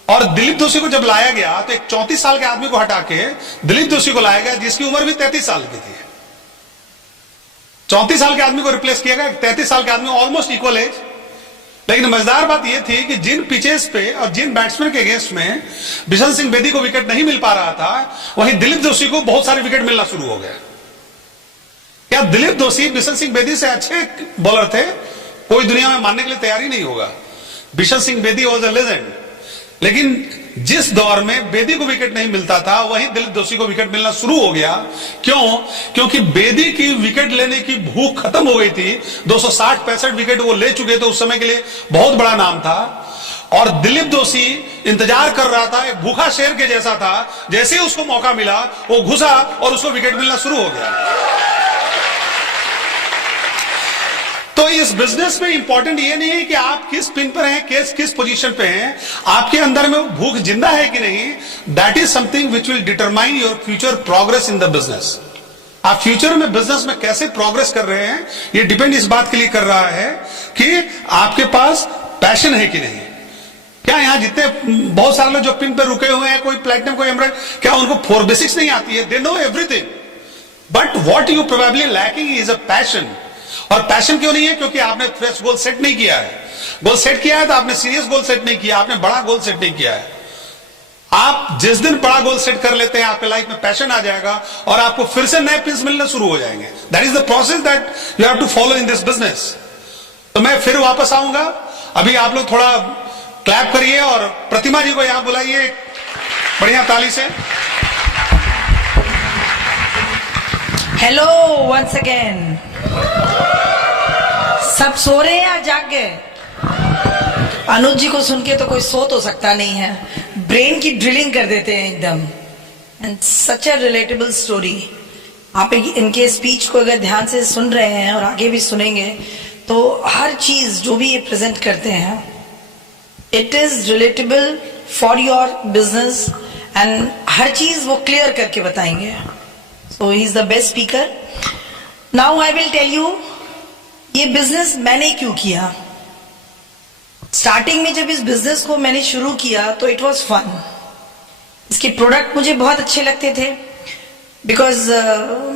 और दिलीप दोषी को जब लाया गया तो एक 34 साल के आदमी को हटा के दिलीप दोषी को लाया गया जिसकी उम्र भी 33 साल की थी। 34 साल के आदमी को रिप्लेस किया गया 33 साल के आदमी, ऑलमोस्ट इक्वल एज। लेकिन मजेदार बात यह थी कि जिन पिचेस पे और जिन बैट्समैन के अगेंस्ट में बिशन सिंह बेदी को विकेट नहीं मिल पा रहा था, वहीं दिलीप दोषी को बहुत सारे विकेट मिलना शुरू हो गया। क्या दिलीप दोषी बिशन सिंह बेदी से अच्छे बॉलर थे? कोई दुनिया में मानने के लिए तैयार ही नहीं होगा। Bishan Singh Bedi was a legend, लेकिन जिस दौर में बेदी को विकेट नहीं मिलता था वहीं दिलीप दोषी को विकेट मिलना शुरू हो गया। क्यों? क्योंकि बेदी की विकेट लेने की भूख खत्म हो गई थी। 260-65 विकेट वो ले चुके थे, उस समय के लिए बहुत बड़ा नाम था। और दिलीप दोषी इंतजार कर रहा था, एक भूखा शेर के जैसा था। जैसे ही उसको मौका मिला वो घुसा और उसको विकेट मिलना शुरू हो गया। तो इस बिजनेस में इंपॉर्टेंट ये नहीं है कि आप किस पिन पर हैं, किस पोजीशन पे हैं, आपके अंदर में वो भूख जिंदा है कि नहीं। That is something which will determine your future progress in the business. आप फ्यूचर में बिजनेस में कैसे प्रोग्रेस कर रहे हैं, ये डिपेंड इस बात के लिए कर रहा है कि आपके पास पैशन है कि नहीं। क्या यहां जितने बहुत सारे लोग जो पिन पर रुके हुए हैं, कोई प्लैटिनम कोई एमराल्ड, क्या उनको 4 बेसिक्स नहीं आती है? They know everything, but what you probably lacking is a passion. और पैशन क्यों नहीं है? क्योंकि आपने फ्रेश गोल सेट नहीं किया है। गोल सेट किया है तो आपने सीरियस गोल सेट नहीं किया, आपने बड़ा गोल सेट नहीं किया है। आप जिस दिन बड़ा गोल सेट कर लेते हैं आपके लाइफ में पैशन आ जाएगा और आपको फिर से नए पिन्स मिलना शुरू हो जाएंगे। That is the process that you have to follow in this business. तो मैं फिर वापस आऊंगा। अभी आप लोग थोड़ा क्लैप करिए और प्रतिमा जी को यहां बुलाइए बढ़िया ताली से। Hello once again. सब सो रहे हैं या जाग गए? अनुज जी को सुन के तो कोई सो तो सकता नहीं है, ब्रेन की ड्रिलिंग कर देते हैं एकदम। And such a relatable story. आप इनके स्पीच को अगर ध्यान से सुन रहे हैं और आगे भी सुनेंगे तो हर चीज जो भी ये प्रेजेंट करते हैं it is relatable for your business and हर चीज वो क्लियर करके बताएंगे। So he is the best speaker. Now I will tell you ये बिजनेस मैंने क्यों किया। स्टार्टिंग में जब इस बिजनेस को मैंने शुरू किया तो इट वॉज फन। इसके प्रोडक्ट मुझे बहुत अच्छे लगते थे बिकॉज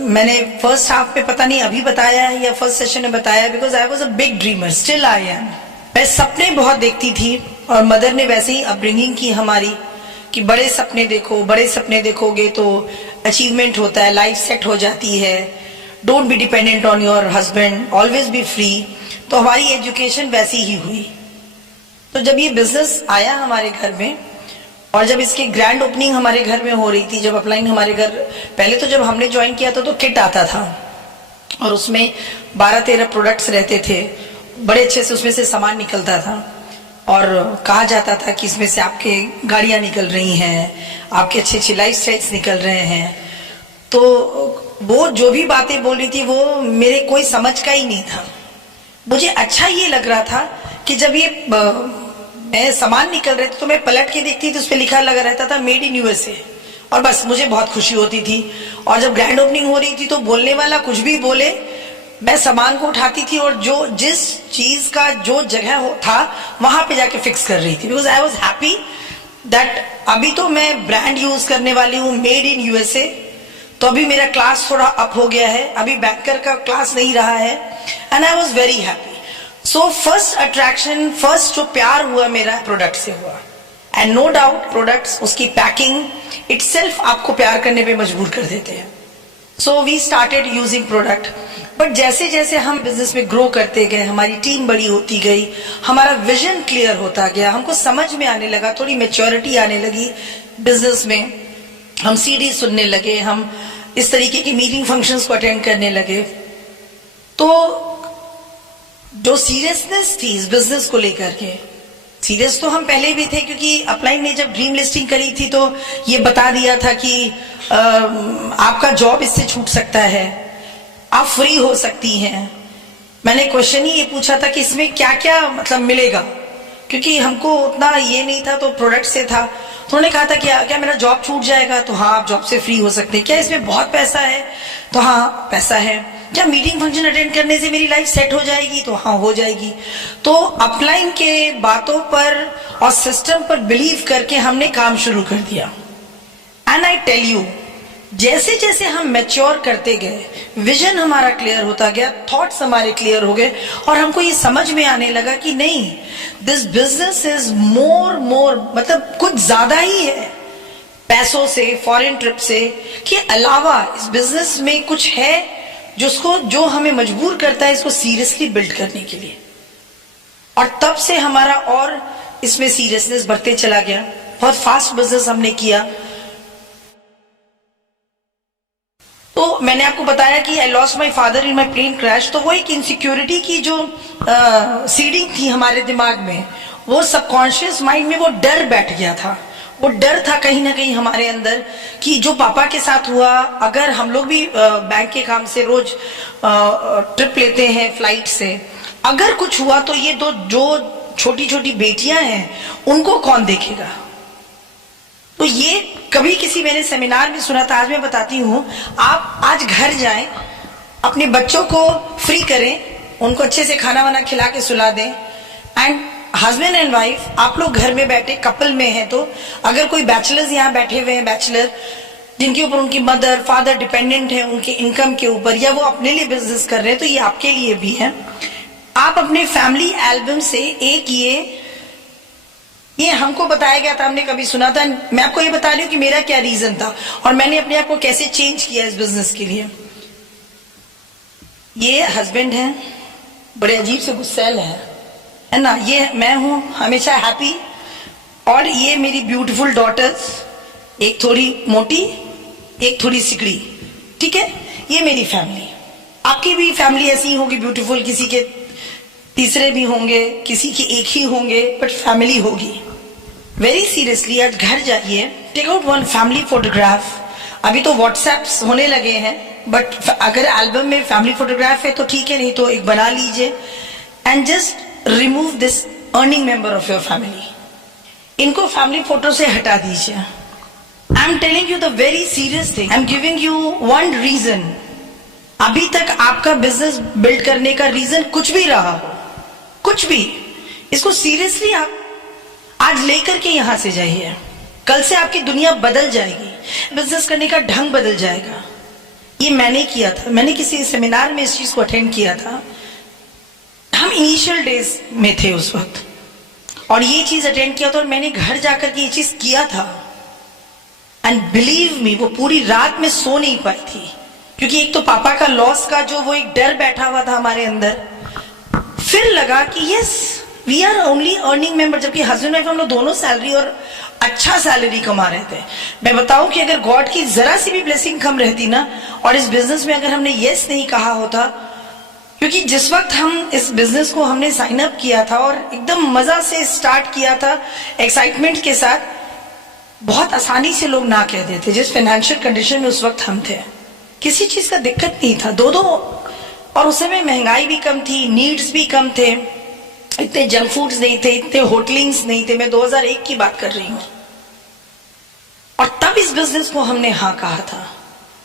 मैंने फर्स्ट हाफ में पता नहीं अभी बताया है या फर्स्ट सेशन में बताया, because I was a big dreamer, still I am. मैं सपने बहुत देखती थी और मदर ने वैसे ही अपब्रिंगिंग की हमारी कि बड़े सपने देखो, बड़े सपने देखोगे तो अचीवमेंट होता है, लाइफ सेट हो जाती है, don't be dependent on your husband, always be free. तो हमारी एजुकेशन वैसी ही हुई। तो जब ये बिजनेस आया हमारे घर में और जब इसकी ग्रैंड ओपनिंग हमारे घर में हो रही थी, जब अपलाइन हमारे घर, पहले तो जब हमने ज्वाइन किया था तो किट आता था और उसमें 12-13 प्रोडक्ट्स रहते थे, बड़े अच्छे से उसमें से सामान निकलता था और कहा जाता था कि इसमें से आपके गाड़ियां निकल रही हैं, आपके अच्छे अच्छे लाइफ स्टाइल्स निकल रहे हैं। तो वो जो भी बातें बोल रही थी वो मेरे कोई समझ का ही नहीं था। मुझे अच्छा ये लग रहा था कि जब ये मैं सामान निकल रहे थे तो मैं पलट के देखती थी, उस पर लिखा लगा रहता था मेड इन यूएसए, और बस मुझे बहुत खुशी होती थी। और जब ग्रैंड ओपनिंग हो रही थी तो बोलने वाला कुछ भी बोले, मैं सामान को उठाती थी और जो जिस चीज का जो जगह था वहां पे जाके फिक्स कर रही थी, because I was happy that अभी तो मैं ब्रांड यूज करने वाली हूँ मेड इन यूएसए। तो अभी मेरा क्लास थोड़ा अप हो गया है, अभी बैंकर का क्लास नहीं रहा है and I was very happy. So first attraction, first जो प्यार हुआ मेरा प्रोडक्ट से हुआ। एंड नो डाउट प्रोडक्ट्स, उसकी पैकिंग इटसेल्फ आपको प्यार करने पे मजबूर कर देते हैं। So we started using product. But जैसे जैसे हम बिजनेस में ग्रो करते गए, हमारी टीम बड़ी होती गई, हमारा विजन क्लियर होता गया, हमको समझ में आने लगा, थोड़ी मेच्योरिटी आने लगी बिजनेस में, हम सीडी सुनने लगे, हम इस तरीके की मीटिंग फंक्शंस को अटेंड करने लगे। तो जो सीरियसनेस थी इस बिजनेस को लेकर के, सीरियस तो हम पहले भी थे क्योंकि अपलाइन ने जब ड्रीम लिस्टिंग करी थी तो ये बता दिया था कि आपका जॉब इससे छूट सकता है, आप फ्री हो सकती हैं। मैंने क्वेश्चन ही ये पूछा था कि इसमें क्या क्या मतलब मिलेगा, क्योंकि हमको उतना ये नहीं था, तो प्रोडक्ट से था। तो उन्होंने कहा था कि क्या मेरा जॉब छूट जाएगा? तो हाँ, आप जॉब से फ्री हो सकते हैं। क्या इसमें बहुत पैसा है? तो हाँ पैसा है। क्या मीटिंग फंक्शन अटेंड करने से मेरी लाइफ सेट हो जाएगी? तो हाँ हो जाएगी। तो अपलाइन के बातों पर और सिस्टम पर बिलीव करके हमने काम शुरू कर दिया। एंड आई टेल यू, जैसे जैसे हम मैच्योर करते गए, विजन हमारा क्लियर होता गया, थॉट्स हमारे क्लियर हो गए और हमको ये समझ में आने लगा कि नहीं, दिस बिजनेस इज मोर मतलब कुछ ज्यादा ही है पैसों से, फॉरेन ट्रिप से के अलावा इस बिजनेस में कुछ है जो हमें मजबूर करता है इसको सीरियसली बिल्ड करने के लिए। और तब से हमारा और इसमें सीरियसनेस बढ़ते चला गया। बहुत फास्ट बिजनेस हमने किया। तो मैंने आपको बताया कि I lost my father in my plane crash. तो वो एक इनसिक्योरिटी की जो सीडिंग थी हमारे दिमाग में, वो सबकॉन्शियस माइंड में वो डर बैठ गया था। वो डर था कहीं ना कहीं हमारे अंदर कि जो पापा के साथ हुआ, अगर हम लोग भी बैंक के काम से रोज ट्रिप लेते हैं फ्लाइट से, अगर कुछ हुआ तो ये दो जो छोटी छोटी बेटियां हैं उनको कौन देखेगा? तो ये कभी किसी मैंने सेमिनार में सुना था, आज मैं बताती हूँ। आप आज घर जाएं, अपने बच्चों को फ्री करें, उनको अच्छे से खाना वाना खिला के सुला दें, एंड हस्बैंड एंड वाइफ आप लोग घर में बैठे कपल में हैं, तो अगर कोई बैचलर्स यहाँ बैठे हुए हैं, बैचलर जिनके ऊपर उनकी मदर फादर डिपेंडेंट है उनके इनकम के ऊपर, या वो अपने लिए बिजनेस कर रहे हैं, तो ये आपके लिए भी है। आप अपने फैमिली एल्बम से एक ये हमको बताया गया था, हमने कभी सुना था। मैं आपको ये बता रही हूँ कि मेरा क्या रीजन था और मैंने अपने आप को कैसे चेंज किया इस बिजनेस के लिए। ये हस्बैंड है, बड़े अजीब से गुस्सैल है ना। ये मैं हूं हमेशा हैप्पी, और ये मेरी ब्यूटीफुल डॉटर्स, एक थोड़ी मोटी एक थोड़ी सिकड़ी, ठीक है। ये मेरी फैमिली। आपकी भी फैमिली ऐसी ही होगी ब्यूटीफुल, किसी के तीसरे भी होंगे, किसी की एक ही होंगे, बट फैमिली होगी। वेरी सीरियसली आज घर जाइए, take out one family photograph. अभी तो व्हाट्सएप्स होने लगे हैं, बट अगर एल्बम में फैमिली फोटोग्राफ है तो ठीक है, नहीं तो एक बना लीजिए and just remove this earning member of your family. इनको फैमिली फोटो से हटा दीजिए। I am telling you the very serious thing, I am giving you one reason. अभी तक आपका बिजनेस बिल्ड करने का रीजन कुछ भी रहा हो, कुछ भी, इसको सीरियसली आप आज लेकर के यहां से जाइए। कल से आपकी दुनिया बदल जाएगी, बिजनेस करने का ढंग बदल जाएगा। ये मैंने किया था, मैंने किसी सेमिनार में इस चीज को अटेंड किया था। हम इनिशियल डेज में थे उस वक्त, और ये चीज अटेंड किया था, और मैंने घर जाकर के ये चीज किया था। एंड बिलीव मी, वो पूरी रात में सो नहीं पाई थी, क्योंकि एक तो पापा का लॉस का जो वो एक डर बैठा हुआ था हमारे अंदर। फिर लगा कि yes we are only earning member, जबकि हस्बैंड वाइफ हम लोग दोनों सैलरी और अच्छा सैलरी कमा रहे थे। मैं बताऊं कि अगर गॉड की जरा सी भी ब्लेसिंग कम रहती ना, और इस बिजनेस में अगर हमने यस नहीं कहा होता, क्योंकि जिस वक्त हम इस बिजनेस को हमने साइन अप किया था और एकदम मजा से स्टार्ट किया था, एक्साइटमेंट के साथ, बहुत आसानी से लोग ना कह देते। जिस फाइनेंशियल कंडीशन में उस वक्त हम थे, किसी चीज का दिक्कत नहीं था, दो और उस समय महंगाई भी कम थी, नीड्स भी कम थे, इतने जंक फूड्स नहीं थे, इतने होटलिंग्स नहीं थे। मैं 2001 की बात कर रही हूं, और तब इस बिजनेस को हमने हाँ कहा था।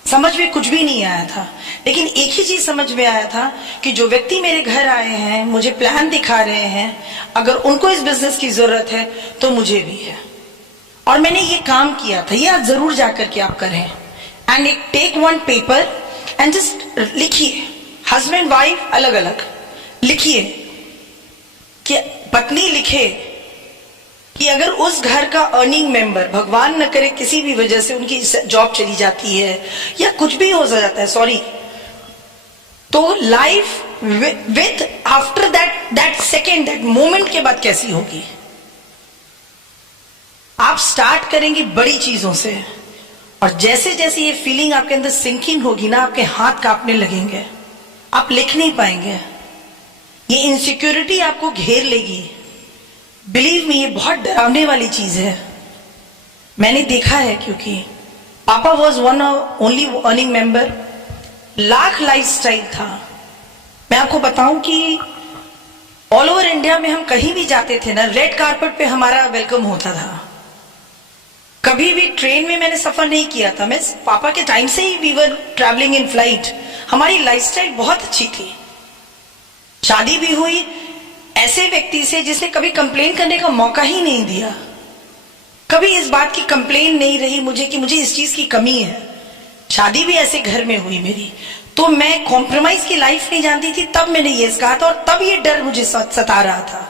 समझ में कुछ भी नहीं आया था, लेकिन एक ही चीज समझ में आया था कि जो व्यक्ति मेरे घर आए हैं, मुझे प्लान दिखा रहे हैं, अगर उनको इस बिजनेस की जरूरत है तो मुझे भी है। और मैंने ये काम किया था, ये आज जरूर जाकर के आप करें। एंड एक take one paper and just लिखिए, हस्बैंड वाइफ अलग अलग लिखिए, कि पत्नी लिखे कि अगर उस घर का अर्निंग मेंबर, भगवान न करे किसी भी वजह से उनकी जॉब चली जाती है या कुछ भी हो जाता है, सॉरी, तो life with after that second, that moment के बाद कैसी होगी। आप स्टार्ट करेंगे बड़ी चीजों से, और जैसे जैसे ये फीलिंग आपके अंदर सिंकिंग होगी ना, आपके हाथ कांपने लगेंगे, आप लिख नहीं पाएंगे, ये इनसिक्योरिटी आपको घेर लेगी। बिलीव मी, ये बहुत डरावने वाली चीज है। मैंने देखा है, क्योंकि पापा was one only earning member, lakh lifestyle था। मैं आपको बताऊं कि ऑल ओवर इंडिया में हम कहीं भी जाते थे ना, रेड कारपेट पे हमारा वेलकम होता था। कभी भी ट्रेन में मैंने सफर नहीं किया था, मैं पापा के टाइम से ही we were travelling in flight. हमारी लाइफस्टाइल बहुत अच्छी थी। शादी भी हुई ऐसे व्यक्ति से जिसने कभी कंप्लेन करने का मौका ही नहीं दिया, कभी इस बात की कंप्लेन नहीं रही मुझे कि मुझे इस चीज की कमी है। शादी भी ऐसे घर में हुई मेरी, तो मैं कॉम्प्रोमाइज की लाइफ नहीं जानती थी, तब मैंने ये कहा था, और तब ये डर मुझे सता रहा था।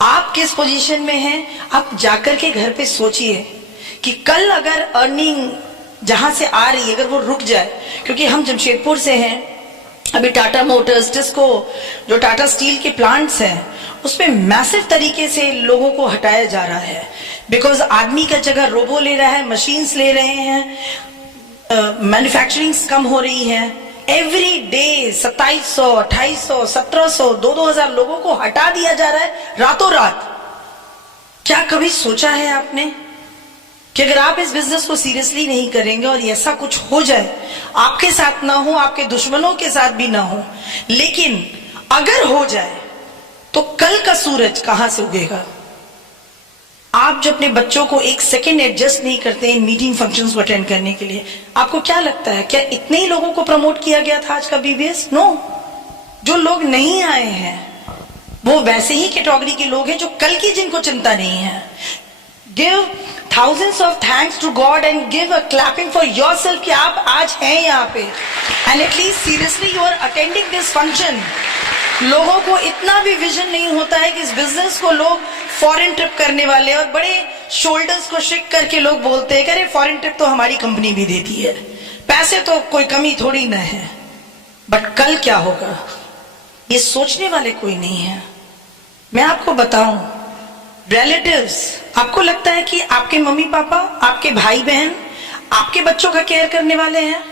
आप किस पोजीशन में हैं, आप जाकर के घर पे सोचिए कि कल अगर अर्निंग जहां से आ रही है अगर वो रुक जाए, क्योंकि हम जमशेदपुर से हैं, अभी टाटा मोटर्स, टिस्को, जो टाटा स्टील के प्लांट्स हैं, उसमें मैसिव तरीके से लोगों को हटाया जा रहा है, बिकॉज आदमी का जगह रोबो ले रहा है, मशीन्स ले रहे हैं, मैन्युफैक्चरिंग कम हो रही है। एवरी डे 2700, 2800, 1700, 2000 लोगों को हटा दिया जा रहा है रातों रात। क्या कभी सोचा है आपने कि अगर आप इस बिजनेस को सीरियसली नहीं करेंगे और ऐसा कुछ हो जाए, आपके साथ ना हो, आपके दुश्मनों के साथ भी ना हो, लेकिन अगर हो जाए तो कल का सूरज कहां से उगेगा। आप जो अपने बच्चों को एक सेकेंड एडजस्ट नहीं करते इन मीटिंग फंक्शंस को अटेंड करने के लिए, आपको क्या लगता है क्या इतने ही लोगों को प्रमोट किया गया था आज का बीबीएस? नो, जो लोग नहीं आए हैं वो वैसे ही कैटेगरी के लोग हैं जो कल की जिनको चिंता नहीं है। Give thousands of thanks to God and give a clapping for yourself कि आप आज हैं यहाँ पे, and at least seriously you are attending this function। लोगों को इतना भी विजन नहीं होता है कि इस बिजनेस को लोग फॉरेन ट्रिप करने वाले, और बड़े शोल्डर्स को शेक करके लोग बोलते हैं कि अरे फॉरेन ट्रिप तो हमारी कंपनी भी देती है, पैसे तो कोई कमी थोड़ी ना है। बट कल क्या होगा ये सोचने वाले कोई नहीं है। मैं आपको बताऊं, रिलेटिव्स, आपको लगता है कि आपके मम्मी पापा, आपके भाई बहन, आपके बच्चों का केयर करने वाले हैं?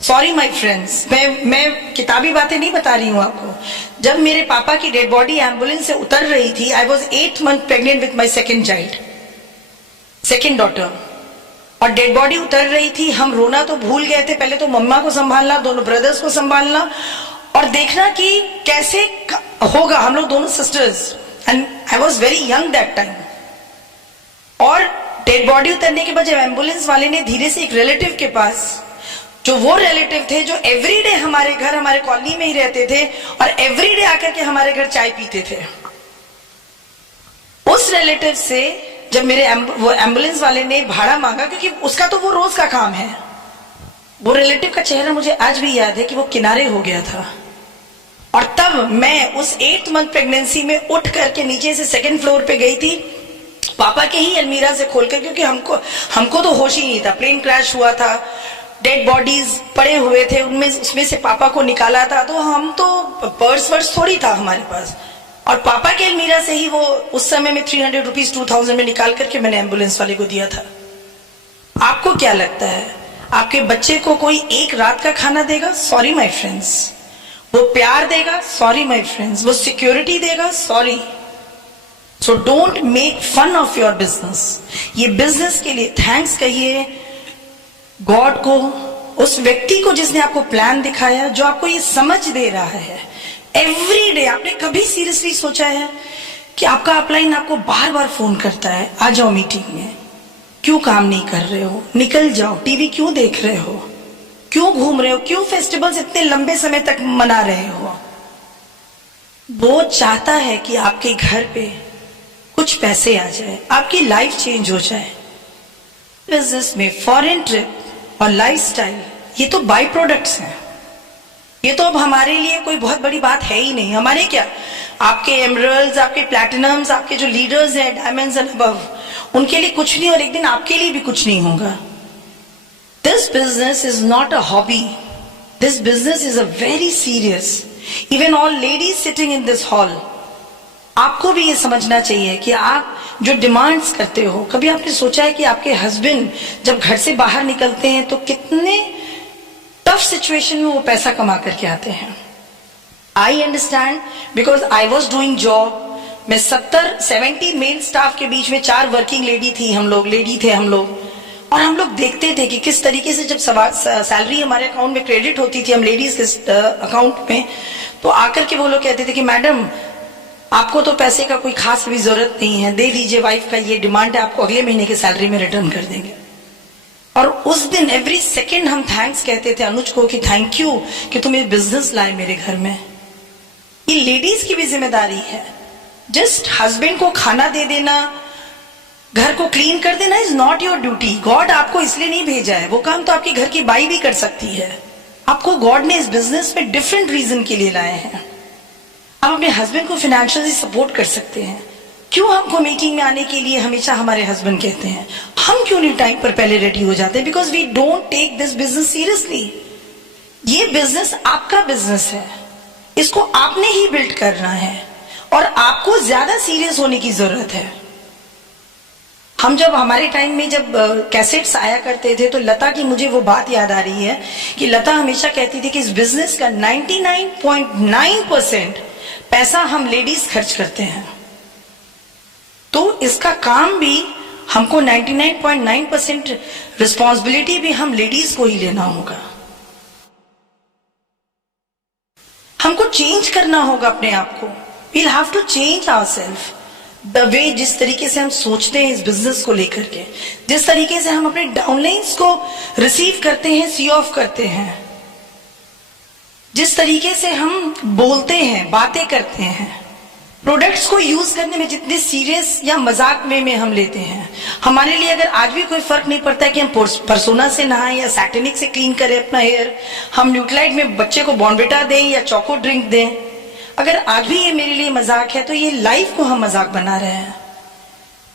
सॉरी माय फ्रेंड्स, मैं किताबी बातें नहीं बता रही हूं आपको। जब मेरे पापा की डेड बॉडी एम्बुलेंस से उतर रही थी, I was 8 months pregnant with my second child, second daughter, और डेड बॉडी उतर रही थी। हम रोना तो भूल गए थे, पहले तो मम्मा को संभालना, दोनों ब्रदर्स को संभालना और देखना कि कैसे होगा। हम लोग दोनों sisters, and I was very young that time. और डेड बॉडी उतरने के बाद जब एम्बुलेंस वाले ने धीरे से एक रिलेटिव के पास, जो वो रिलेटिव थे जो एवरीडे हमारे घर, हमारे कॉलोनी में ही रहते थे और एवरीडे आकर के हमारे घर चाय पीते थे, उस रिलेटिव से जब मेरे वो एम्बुलेंस वाले ने भाड़ा मांगा, क्योंकि उसका तो वो रोज का काम है, वो रिलेटिव का चेहरा मुझे आज भी याद है कि वो किनारे हो गया था। और तब मैं उस 8 month प्रेगनेंसी में उठ करके नीचे से सेकंड फ्लोर पे गई थी, पापा के ही अलमीरा से खोलकर, क्योंकि हमको तो होश ही नहीं था। प्लेन क्रैश हुआ था, डेड बॉडीज पड़े हुए थे, उसमें से पापा को निकाला था। तो हम तो पर्स वर्स थोड़ी था हमारे पास, और पापा के अलमीरा से ही वो उस समय में 300 रुपीज 2000 में निकाल करके मैंने एम्बुलेंस वाले को दिया था। आपको क्या लगता है आपके बच्चे को कोई एक रात का खाना देगा? Sorry my friends. वो प्यार देगा? Sorry my friends. वो सिक्योरिटी देगा? Sorry. So don't make fun of your business. ये बिजनेस के लिए थैंक्स कहिए गॉड को, उस व्यक्ति को जिसने आपको प्लान दिखाया, जो आपको ये समझ दे रहा है एवरी डे। आपने कभी सीरियसली सोचा है कि आपका अपलाइन आपको बार बार फोन करता है, आ जाओ मीटिंग में, क्यों काम नहीं कर रहे हो, निकल जाओ, टीवी क्यों देख रहे हो, क्यों घूम रहे हो, क्यों फेस्टिवल्स इतने लंबे समय तक मना रहे हो? वो चाहता है कि आपके घर पे कुछ पैसे आ जाए, आपकी लाइफ चेंज हो जाए। बिजनेस में फॉरेन ट्रिप और लाइफस्टाइल, ये तो बाई प्रोडक्ट्स हैं। ये तो अब हमारे लिए कोई बहुत बड़ी बात है ही नहीं। हमारे क्या, आपके एमरल्ड्स, आपके प्लैटिनम्स, आपके जो लीडर्स हैं डायमंड्स एंड अबव, उनके लिए कुछ नहीं, और एक दिन आपके लिए भी कुछ नहीं होगा। This business is not a hobby, this business is a very serious. Even all ladies sitting in this hall, आपको भी ये समझना चाहिए कि आप जो डिमांड्स करते हो, कभी आपने सोचा है कि आपके हस्बैंड जब घर से बाहर निकलते हैं तो कितने टफ सिचुएशन में वो पैसा कमा करके आते हैं? I understand, because I was doing job. मैं 70 मेल स्टाफ के बीच में 4 वर्किंग लेडी थे हम लोग, और हम लोग देखते थे कि किस तरीके से जब सैलरी हमारे अकाउंट में क्रेडिट होती थी, हम लेडीज के अकाउंट में, तो आकर के वो लोग कहते थे कि मैडम आपको तो पैसे का कोई खास भी जरूरत नहीं है, दे दीजिए, वाइफ का ये डिमांड है, आपको अगले महीने की सैलरी में रिटर्न कर देंगे। और उस दिन एवरी सेकेंड हम थैंक्स कहते थे अनुज को कि थैंक यू कि तुम ये बिजनेस लाए मेरे घर में। ये लेडीज की भी जिम्मेदारी है। जस्ट हस्बैंड को खाना दे देना, घर को क्लीन कर देना is not your duty. God आपको इसलिए नहीं भेजा है, वो काम तो आपकी घर की बाई भी कर सकती है। आपको गॉड ने इस बिजनेस में डिफरेंट रीजन के लिए लाए हैं। आप अपने हस्बैंड को फाइनेंशियली सपोर्ट कर सकते हैं। क्यों हमको मीटिंग में आने के लिए हमेशा हमारे हस्बैंड कहते हैं? हम क्यों नहीं टाइम पर पहले रेडी हो जाते हैं? Because we don't take this business seriously. ये बिजनेस आपका बिजनेस है, इसको आपने ही बिल्ड करना है और आपको ज्यादा सीरियस होने की जरूरत है। हम जब हमारे टाइम में जब कैसेट्स आया करते थे तो लता की मुझे वो बात याद आ रही है कि लता हमेशा कहती थी कि इस बिजनेस का 99.9% पैसा हम लेडीज खर्च करते हैं, तो इसका काम भी हमको 99.9% रिस्पॉन्सिबिलिटी भी हम लेडीज को ही लेना होगा। हमको चेंज करना होगा अपने आप को। We'll have to change ourselves. The way जिस तरीके से हम सोचते हैं इस बिजनेस को लेकर के, जिस तरीके से हम अपने डाउनलाइंस को रिसीव करते हैं, सी ऑफ करते हैं, जिस तरीके से हम बोलते हैं, बातें करते हैं, प्रोडक्ट्स को यूज करने में जितने सीरियस या मजाक में हम लेते हैं, हमारे लिए अगर आज भी कोई फर्क नहीं पड़ता है कि हम परसोना से नहाएं या सैटेनिक से क्लीन करें अपना हेयर, हम न्यूट्राइट में बच्चे को बॉर्नविटा दें या चोको ड्रिंक दें, अगर आज भी ये मेरे लिए मजाक है तो ये लाइफ को हम मजाक बना रहे हैं।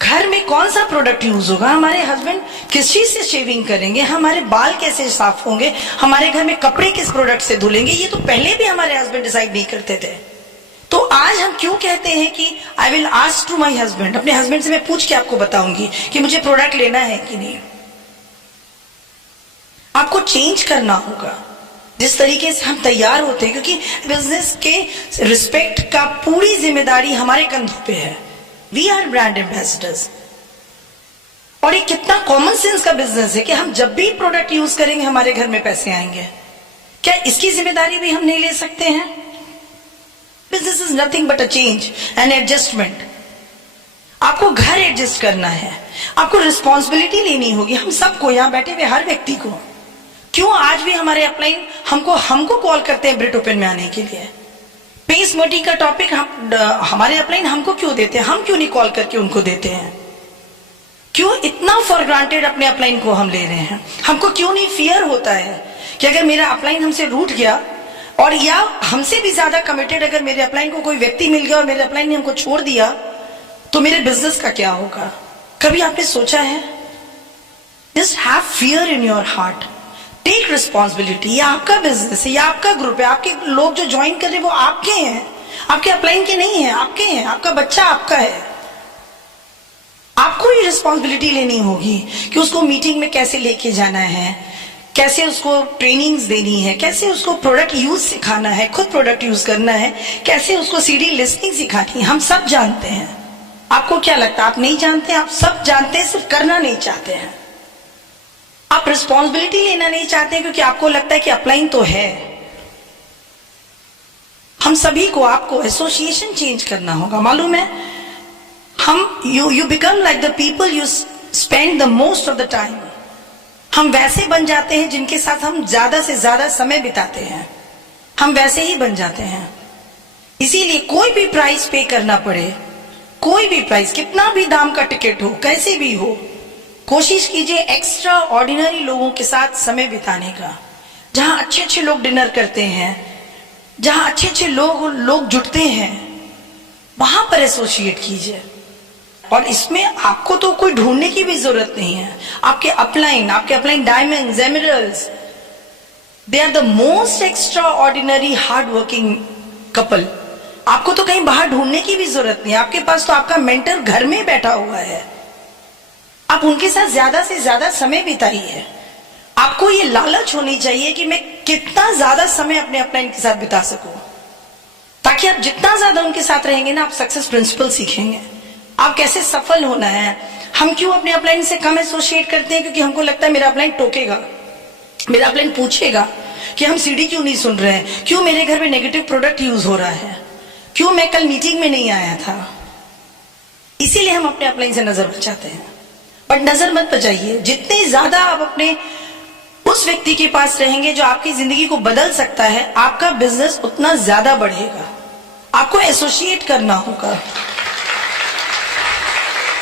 घर में कौन सा प्रोडक्ट यूज होगा, हमारे हस्बैंड किस चीज से शेविंग करेंगे, हमारे बाल कैसे साफ होंगे, हमारे घर में कपड़े किस प्रोडक्ट से धुलेंगे, ये तो पहले भी हमारे हस्बैंड डिसाइड नहीं करते थे। तो आज हम क्यों कहते हैं कि I will ask to my husband, अपने हस्बैंड से मैं पूछ के आपको बताऊंगी कि मुझे प्रोडक्ट लेना है कि नहीं। आपको चेंज करना होगा। जिस तरीके से हम तैयार होते हैं, क्योंकि बिजनेस के रिस्पेक्ट का पूरी जिम्मेदारी हमारे कंधों पे है। We are brand ambassadors. और ये कितना कॉमन सेंस का बिजनेस है कि हम जब भी प्रोडक्ट यूज करेंगे हमारे घर में पैसे आएंगे। क्या इसकी जिम्मेदारी भी हम नहीं ले सकते हैं? Business is nothing but a change and adjustment. आपको घर एडजस्ट करना है, आपको रिस्पॉन्सिबिलिटी लेनी होगी, हम सबको, यहां बैठे हुए हर व्यक्ति को। क्यों आज भी हमारे अपलाइन हमको कॉल करते हैं ब्रिट ओपन में आने के लिए? पेस मोटी का टॉपिक हमारे अपलाइन हमको क्यों देते हैं? हम क्यों नहीं कॉल करके उनको देते हैं? क्यों इतना फॉर ग्रांटेड अपने अपलाइन को हम ले रहे हैं? हमको क्यों नहीं फियर होता है कि अगर मेरा अपलाइन हमसे रूठ गया, और या हमसे भी ज्यादा कमिटेड अगर मेरे अपलाइन को कोई व्यक्ति मिल गया और मेरे अपलाइन ने हमको छोड़ दिया, तो मेरे बिजनेस का क्या होगा? कभी आपने सोचा है? Just have fear in your heart, take responsibility. ये आपका बिजनेस है, ये आपका ग्रुप है, आपके लोग जो ज्वाइन कर रहे हैं वो आपके हैं, आपके अपलाइन के नहीं है, आपके हैं। आपका बच्चा आपका है, आपको ये रिस्पॉन्सिबिलिटी लेनी होगी कि उसको मीटिंग में कैसे लेके जाना है, कैसे उसको ट्रेनिंग्स देनी है, कैसे उसको प्रोडक्ट यूज सिखाना है, खुद प्रोडक्ट यूज करना है, कैसे उसको सीडी लिस्टिंग सिखानी है। हम सब जानते हैं। आपको क्या लगता है आप नहीं जानते? आप सब जानते हैं, सिर्फ करना नहीं चाहते हैं। आप रिस्पॉन्सिबिलिटी लेना नहीं चाहते क्योंकि आपको लगता है कि अपलाइन तो है। हम सभी को, आपको एसोसिएशन चेंज करना होगा। मालूम है, हम you become like the people you spend the most of the time. हम वैसे बन जाते हैं जिनके साथ हम ज्यादा से ज्यादा समय बिताते हैं, हम वैसे ही बन जाते हैं। इसीलिए कोई भी प्राइस पे करना पड़े, कोई भी प्राइस, कितना भी दाम का टिकट हो, कैसे भी हो, कोशिश कीजिए एक्स्ट्रा ऑर्डिनरी लोगों के साथ समय बिताने का। जहां अच्छे अच्छे लोग डिनर करते हैं, जहां अच्छे अच्छे लोग जुटते हैं, वहां पर एसोसिएट कीजिए। और इसमें आपको तो कोई ढूंढने की भी जरूरत नहीं है। आपके upline diamonds, emeralds, they are the most extraordinary hard working couple. आपको तो कहीं बाहर ढूंढने की भी जरूरत नहीं है। आपके पास तो आपका मेंटर घर में बैठा हुआ है। आप उनके साथ ज्यादा से ज्यादा समय बिताइए। आपको ये लालच होनी चाहिए कि मैं कितना ज्यादा समय अपने अपलाइन के साथ बिता सकूं, ताकि आप जितना ज्यादा उनके साथ रहेंगे ना, आप सक्सेस प्रिंसिपल सीखेंगे, आप कैसे सफल होना है। हम क्यों अपने अपलाइन से कम एसोसिएट करते हैं? क्योंकि हमको लगता है मेरा अपलाइन टोकेगा, मेरा अपलाइन पूछेगा कि हम सीडी क्यों नहीं सुन रहे हैं, क्यों मेरे घर में नेगेटिव प्रोडक्ट यूज हो रहा है, क्यों मैं कल मीटिंग में नहीं आया था। इसीलिए हम अपने अपलाइन से नजर बचाते हैं। बट नजर मत बचाइए। जितने ज्यादा आप अपने उस व्यक्ति के पास रहेंगे जो आपकी जिंदगी को बदल सकता है, आपका बिजनेस उतना ज्यादा बढ़ेगा। आपको एसोसिएट करना होगा।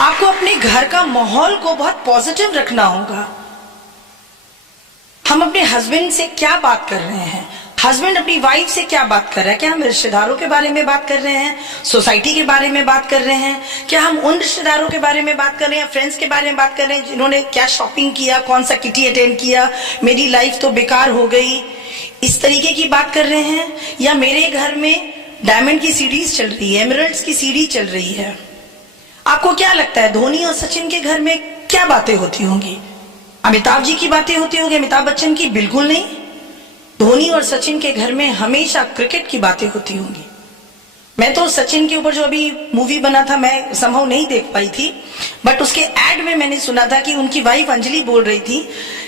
आपको अपने घर का माहौल को बहुत पॉजिटिव रखना होगा। हम अपने हस्बैंड से क्या बात कर रहे हैं, हस्बैंड अपनी वाइफ से क्या बात कर रहा है, क्या हम रिश्तेदारों के बारे में बात कर रहे हैं, सोसाइटी के बारे में बात कर रहे हैं, क्या हम उन रिश्तेदारों के बारे में बात कर रहे हैं, फ्रेंड्स के बारे में बात कर रहे हैं जिन्होंने क्या शॉपिंग किया, कौन सा किटी अटेंड किया, मेरी लाइफ तो बेकार हो गई, इस तरीके की बात कर रहे हैं, या मेरे घर में डायमंड की सीरीज चल रही है, एमरल्ड्स की सीरीज चल रही है। आपको क्या लगता है धोनी और सचिन के घर में क्या बातें होती होंगी? अमिताभ जी की बातें होती होंगी, अमिताभ बच्चन की? बिल्कुल नहीं। धोनी और सचिन के घर में हमेशा क्रिकेट की बातें होती होंगी। मैं तो सचिन के ऊपर जो अभी मूवी बना था, मैं संभव नहीं देख पाई थी, बट उसके एड में मैंने सुना था कि उनकी वाइफ अंजलि बोल रही थी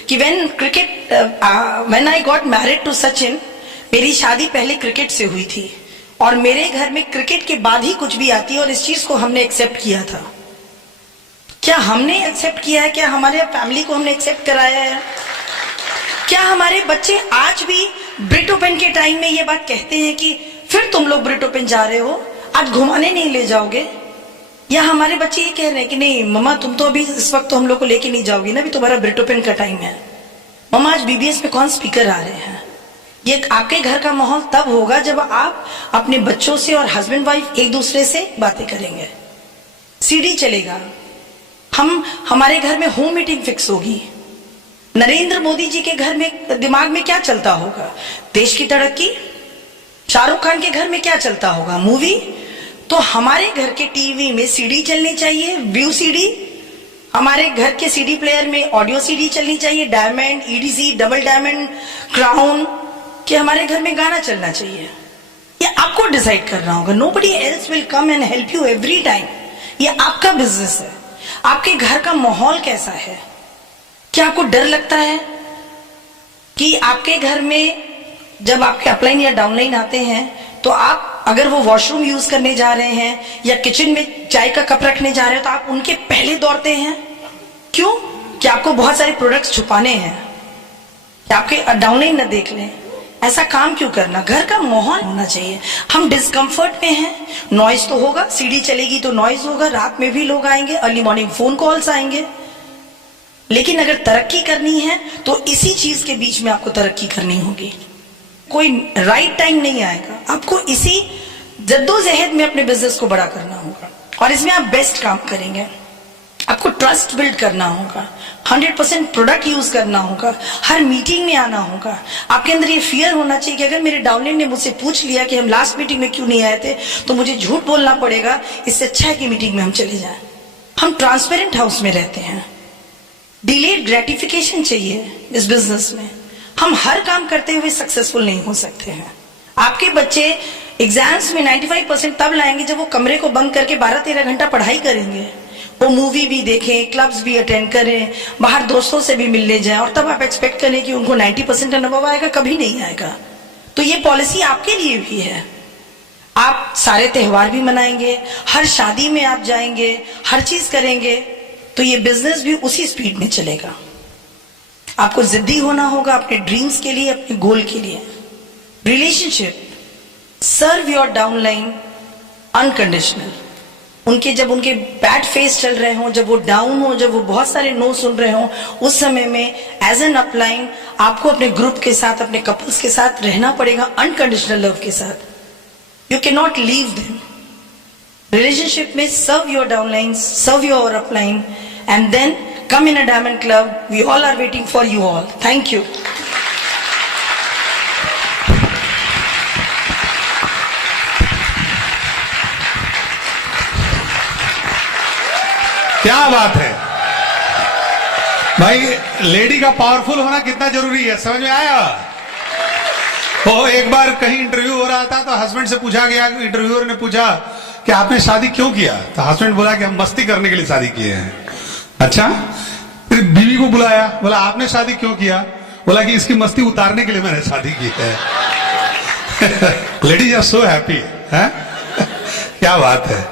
कि when I got married to Sachin, मेरी शादी पहले क्रिकेट से हुई थी और मेरे घर में क्रिकेट के बाद ही कुछ भी आती है, और इस चीज को हमने एक्सेप्ट किया था। क्या हमने एक्सेप्ट किया है? क्या हमारे फैमिली को हमने एक्सेप्ट कराया है? क्या हमारे बच्चे आज भी ब्रिट ओपन के टाइम में ये बात कहते हैं कि फिर तुम लोग ब्रिट ओपन जा रहे हो, आज घुमाने नहीं ले जाओगे? या हमारे बच्चे ये कह रहे हैं कि नहीं मम्मा, तुम तो अभी इस वक्त तो हम लोग को लेके नहीं जाओगी ना, अभी तुम्हारा ब्रिट ओपन का टाइम है। मम्मा, आज बीबीएस में कौन स्पीकर आ रहे हैं? ये आपके घर का माहौल तब होगा जब आप अपने बच्चों से और हस्बैंड वाइफ एक दूसरे से बातें करेंगे। सीडी चलेगा, हमारे घर में होम मीटिंग फिक्स होगी। नरेंद्र मोदी जी के घर में दिमाग में क्या चलता होगा? देश की तरक्की। शाहरुख खान के घर में क्या चलता होगा? मूवी। तो हमारे घर के टीवी में सीडी चलनी चाहिए, व्यू सीडी। हमारे घर के सीडी प्लेयर में ऑडियो सीडी चलनी चाहिए, diamond, EDC, double diamond, crown, कि हमारे घर में गाना चलना चाहिए, ये आपको डिसाइड करना होगा। Nobody else will come and help you every time. ये आपका बिजनेस है। आपके घर का माहौल कैसा है? क्या आपको डर लगता है कि आपके घर में जब आपके अपलाइन या डाउनलाइन आते हैं तो आप अगर वो वॉशरूम यूज करने जा रहे हैं या किचन में चाय का कप रखने जा रहे हो तो आप उनके पहले दौड़ते हैं? क्यों? कि आपको बहुत सारे प्रोडक्ट्स छुपाने हैं, कि आपके डाउनलाइन न देख लें। ऐसा काम क्यों करना? घर का माहौल होना चाहिए। हम डिस्कंफर्ट में हैं, नॉइज तो होगा, सीडी चलेगी तो नॉइज होगा, रात में भी लोग आएंगे, अर्ली मॉर्निंग फोन कॉल्स आएंगे। लेकिन अगर तरक्की करनी है तो इसी चीज के बीच में आपको तरक्की करनी होगी। कोई राइट टाइम नहीं आएगा, आपको इसी जद्दोजहद में अपने बिजनेस को बड़ा करना होगा और इसमें आप बेस्ट काम करेंगे। आपको ट्रस्ट बिल्ड करना होगा, 100% प्रोडक्ट यूज करना होगा, हर मीटिंग में आना होगा। आपके अंदर ये फियर होना चाहिए कि अगर मेरे डाउनलाइन ने मुझसे पूछ लिया कि हम लास्ट मीटिंग में क्यों नहीं आए थे तो मुझे झूठ बोलना पड़ेगा, इससे अच्छा है कि मीटिंग में हम चले जाएं। हम ट्रांसपेरेंट हाउस में रहते हैं। डिलेड ग्रेटिफिकेशन चाहिए इस बिजनेस में। हम हर काम करते हुए सक्सेसफुल नहीं हो सकते हैं। आपके बच्चे एग्जाम्स में 95% तब लाएंगे जब वो कमरे को बंद करके 12-13 घंटा पढ़ाई करेंगे, वो मूवी भी देखें, क्लब्स भी अटेंड करें, बाहर दोस्तों से भी मिलने जाएं, और तब आप एक्सपेक्ट करें कि उनको 90% अनुभव आएगा। कभी नहीं आएगा। तो ये पॉलिसी आपके लिए भी है। आप सारे त्योहार भी मनाएंगे, हर शादी में आप जाएंगे, हर चीज करेंगे, तो ये बिजनेस भी उसी स्पीड में चलेगा। आपको जिद्दी होना होगा अपने ड्रीम्स के लिए, अपने गोल के लिए। Relationship, serve your downline unconditional. जब उनके बैड फेस चल रहे हो, जब वो डाउन हो, जब वो बहुत सारे नो सुन रहे हो, उस समय में एज एन अपलाइन आपको अपने ग्रुप के साथ, अपने कपल्स के साथ रहना पड़ेगा, अनकंडीशनल लव के साथ। You can not leave them. Relationship में serve your downline, serve your upline, and then come in a diamond club. We all are waiting for you all. Thank you. क्या बात है भाई, लेडी का powerful होना कितना जरूरी है, समझ में आया? तो एक बार कहीं इंटरव्यू हो रहा था तो हस्बैंड से पूछा गया, इंटरव्यूअर ने पूछा कि आपने शादी क्यों किया? तो हस्बैंड बोला कि हम मस्ती करने के लिए शादी किए हैं। अच्छा, फिर बीवी को बुलाया, बोला आपने शादी क्यों किया? बोला कि इसकी मस्ती उतारने के लिए मैंने शादी की है। लेडीज आर सो हैप्पी है। क्या बात है।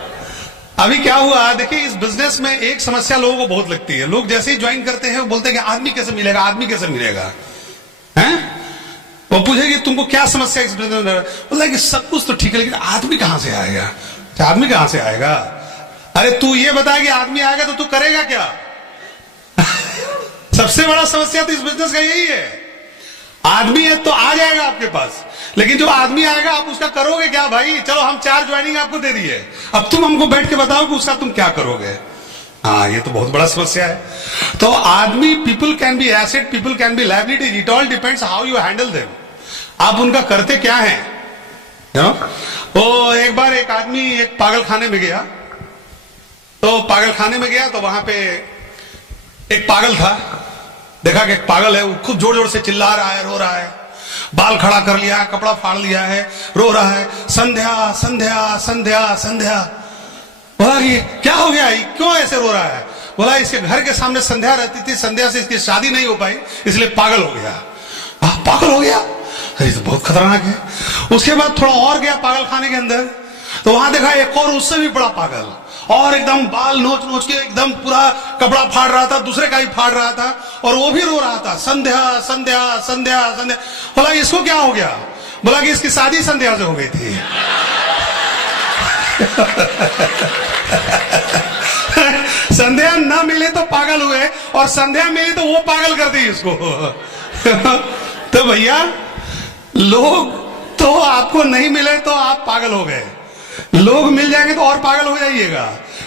अभी क्या हुआ, देखिए इस बिजनेस में एक समस्या लोगों को बहुत लगती है। लोग जैसे ही ज्वाइन करते हैं वो बोलते हैं कि आदमी कैसे मिलेगा, आदमी कैसे मिलेगा, हैं? वो पूछेगी तुमको क्या समस्या इस बिजनेस में? बोला कि सब कुछ तो ठीक है लेकिन आदमी कहां से आएगा? आदमी कहां से आएगा? अरे तू ये बता कि आदमी आएगा तो तू करेगा क्या? सबसे बड़ा समस्या तो इस बिजनेस का यही है। आदमी है तो आ जाएगा आपके पास, लेकिन जो आदमी आएगा आप उसका करोगे क्या? भाई चलो हम 4 ज्वाइनिंग आपको दे दी है, अब तुम हमको बैठ के बताओ कि उसका तुम क्या करोगे। हाँ, ये तो बहुत बड़ा समस्या है। तो आदमी, people can be asset, people can be liability, it all depends how you handle them. आप उनका करते क्या है। तो एक बार एक आदमी एक पागल खाने में गया, तो पागल खाने में गया तो वहां पे एक पागल था। देखा कि एक पागल है, वो खूब जोर जोर से चिल्ला रहा है, रो रहा है, बाल खड़ा कर लिया है, कपड़ा फाड़ लिया है, रो रहा है, संध्या संध्या संध्या संध्या। बोला कि क्या हो गया, क्यों ऐसे रो रहा है? बोला इसके घर के सामने संध्या रहती थी, संध्या से इसकी शादी नहीं हो पाई इसलिए पागल हो गया। पागल हो गया, अरे तो बहुत खतरनाक है। उसके बाद थोड़ा और गया पागल खाने के अंदर, तो वहां देखा एक और उससे भी बड़ा पागल, और एकदम बाल नोच नोच के एकदम पूरा कपड़ा फाड़ रहा था, दूसरे का ही फाड़ रहा था, और वो भी रो रहा था, संध्या संध्या संध्या संध्या। बोला इसको क्या हो गया? बोला कि इसकी शादी संध्या से हो गई थी। संध्या ना मिले तो पागल हुए, और संध्या मिली तो वो पागल कर दी इसको। तो भैया, लोग तो आपको नहीं मिले तो आप पागल हो गए, लोग मिल जाएंगे तो और पागल हो जाइएगा।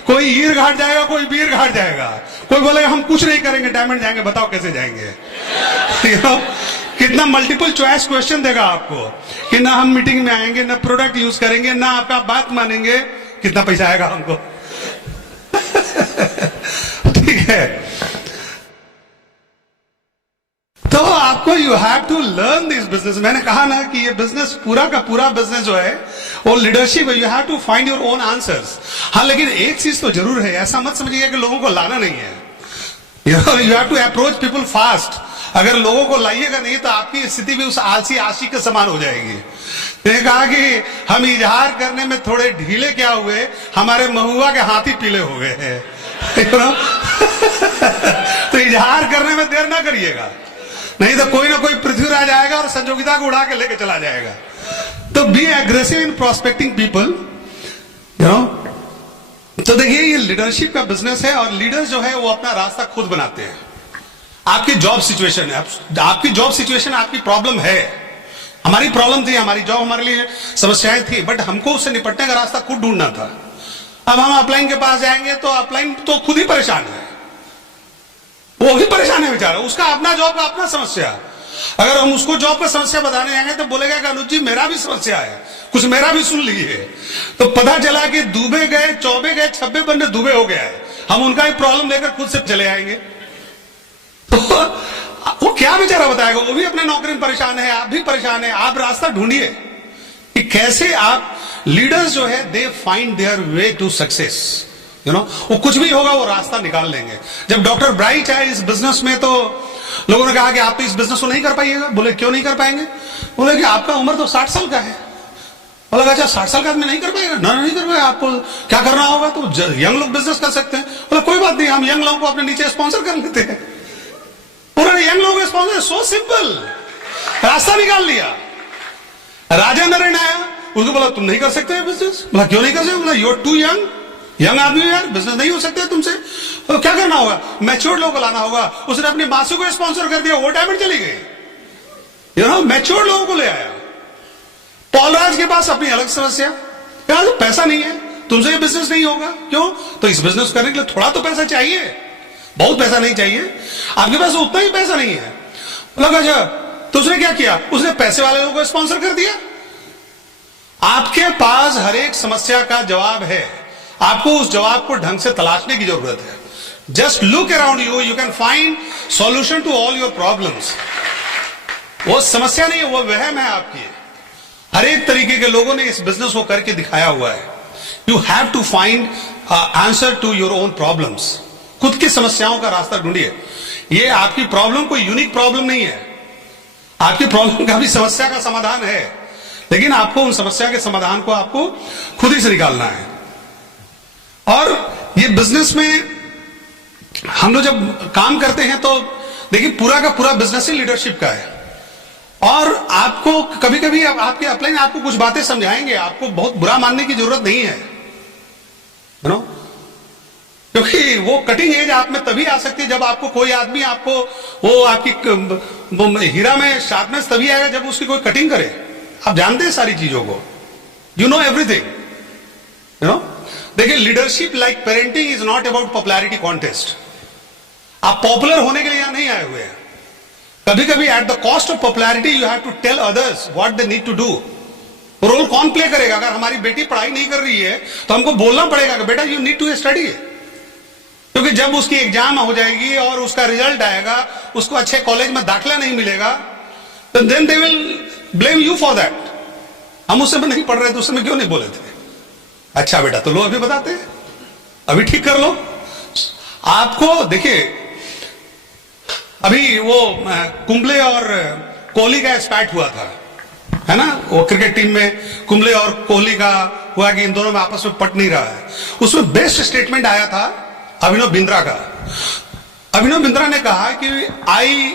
कोई ईर घाट जाएगा, कोई बीर घाट जाएगा, कोई बोलेगा हम कुछ नहीं करेंगे, डायमंड जाएंगे, बताओ कैसे जाएंगे। कितना मल्टीपल चॉइस क्वेश्चन देगा आपको कि ना हम मीटिंग में आएंगे, ना प्रोडक्ट यूज करेंगे, ना आपका बात मानेंगे, कितना पैसा आएगा हमको। ठीक है, तो आपको आपको you have to learn this business. मैंने कहा ना कि ये बिजनेस पूरा का पूरा बिजनेस जो है वो लीडरशिप है। You have to find your own answers. हाँ, लेकिन एक चीज तो जरूर है, ऐसा मत समझिएगा कि लोगों को लाना नहीं है। You have to approach people fast. अगर लोगों को लाइएगा नहीं तो आपकी स्थिति भी उस आलसी आशिक के समान हो जाएगी। ने कहा कि हम इजहार करने में थोड़े ढीले क्या हुए, हमारे महुआ के हाथी पीले हो गए हैं। तो इजहार करने में देर ना करिएगा, नहीं तो कोई ना कोई पृथ्वीराज आएगा और संजोगिता को उड़ा के लेके चला जाएगा। तो B aggressive in prospecting people, you know. तो देखिए ये लीडरशिप का बिजनेस है और लीडर्स जो है वो अपना रास्ता खुद बनाते हैं। आपकी जॉब सिचुएशन है, आपकी जॉब सिचुएशन आपकी प्रॉब्लम है, हमारी प्रॉब्लम थी, हमारी जॉब हमारे लिए समस्याएं थी, बट हमको उससे निपटने का रास्ता खुद ढूंढना था। अब हम अपलाइन के पास जाएंगे तो अपलाइन तो खुद ही परेशान है, वो भी परेशान है बेचारा, उसका अपना जॉब का अपना समस्या। अगर हम उसको जॉब का समस्या बताने जाएंगे तो बोलेगा कि अनुज जी मेरा भी समस्या है, कुछ मेरा भी सुन लीजिए। तो पता चला कि डूबे गए, चौबे गए, 26 बंदे डूबे हो गया है। हम उनका ही प्रॉब्लम लेकर खुद से चले आएंगे तो वो क्या बेचारा बताएगा, वो भी अपने नौकरी में परेशान है, आप भी परेशान है। आप रास्ता ढूंढिए कि कैसे आप लीडर्स जो है they find their way to success, you know. वो कुछ भी होगा वो रास्ता निकाल लेंगे। जब डॉक्टर ब्राइट आए इस बिजनेस में तो लोगों ने कहा कि आप तो इस बिजनेस को नहीं कर पाइएगा। बोले क्यों नहीं कर पाएंगे? बोले कि आपका उम्र तो 60 साल का है। बोला अच्छा 60 साल का आदमी नहीं कर पाएगा? ना नहीं कर पाएगा, आपको क्या करना होगा? तो यंग लोग बिजनेस कर सकते हैं। बोला कोई बात नहीं, हम यंग लोगों को अपने नीचे स्पॉन्सर कर लेते हैं। उन्होंने यंग लोगों को स्पॉन्सर, सो सिंपल, रास्ता निकाल लिया। राजा नरेन आया, उसको बोला तुम नहीं कर सकते बिजनेस। बोला क्यों नहीं कर सकते? बोला यू आर टू यंग आदमी यार, बिजनेस नहीं हो सकता तुमसे। तो क्या करना होगा? मैच्योर्ड लोगों को लाना होगा। उसने अपनी मासी को स्पॉन्सर कर दिया, वो डायमंड चली गई। यू नो, मैच्योर्ड लोगों को ले आया। पॉलराज के पास अपनी अलग समस्या, यार तो पैसा नहीं है, तुमसे ये बिजनेस नहीं होगा। क्यों? तो इस बिजनेस करने के लिए थोड़ा तो पैसा चाहिए, बहुत पैसा नहीं चाहिए, आपके पास उतना ही पैसा नहीं है। लगा अच्छा, तो उसने क्या किया? उसने पैसे वाले लोगों को स्पॉन्सर कर दिया। आपके पास हर एक समस्या का जवाब है, आपको उस जवाब को ढंग से तलाशने की जरूरत है। Just look around you, you can find solution to all your problems. वो समस्या नहीं है, वो वहम है आपकी। हर एक तरीके के लोगों ने इस बिजनेस को करके दिखाया हुआ है। You have to find answer to your own problems. खुद की समस्याओं का रास्ता ढूंढिए। ये आपकी प्रॉब्लम कोई यूनिक प्रॉब्लम नहीं है, आपकी प्रॉब्लम का भी समस्या का समाधान है, लेकिन आपको उन समस्या के समाधान को आपको खुद ही से निकालना है। और ये बिजनेस में हम लोग जब काम करते हैं तो देखिए पूरा का पूरा बिजनेस ही लीडरशिप का है। और आपको कभी कभी आपके अपलाइन आपको कुछ बातें समझाएंगे, आपको बहुत बुरा मानने की जरूरत नहीं है, यू नो, क्योंकि वो कटिंग एज आप में तभी आ सकती है जब आपको कोई आदमी आपको वो आपकी हीरा में शार्पनेस तभी आएगा जब उसकी कोई कटिंग करे। आप जानते हैं सारी चीजों को, you know everything, you know. देखिए leadership like parenting is not about popularity contest. आप पॉपुलर होने के लिए यहां नहीं आए हुए हैं। कभी कभी at the cost of popularity you have to tell others what they need to do. Role कौन प्ले करेगा? अगर हमारी बेटी पढ़ाई नहीं कर रही है तो हमको बोलना पड़ेगा कि बेटा यू नीड टू स्टडी, क्योंकि जब उसकी एग्जाम हो जाएगी और उसका रिजल्ट आएगा, उसको अच्छे कॉलेज में दाखिला नहीं मिलेगा, तो then they will blame you for that. हम उस समय नहीं पढ़ रहे थे, उस समय क्यों नहीं बोले थे? अच्छा बेटा तो लो अभी बताते हैं, अभी ठीक कर लो। आपको देखिए अभी वो कुंबले और कोहली का स्पैट हुआ था, है ना, वो क्रिकेट टीम में कुंबले और कोहली का हुआ कि इन दोनों में आपस में पट नहीं रहा है। उसमें बेस्ट स्टेटमेंट आया था अभिनव बिंद्रा का। अभिनव बिंद्रा ने कहा कि I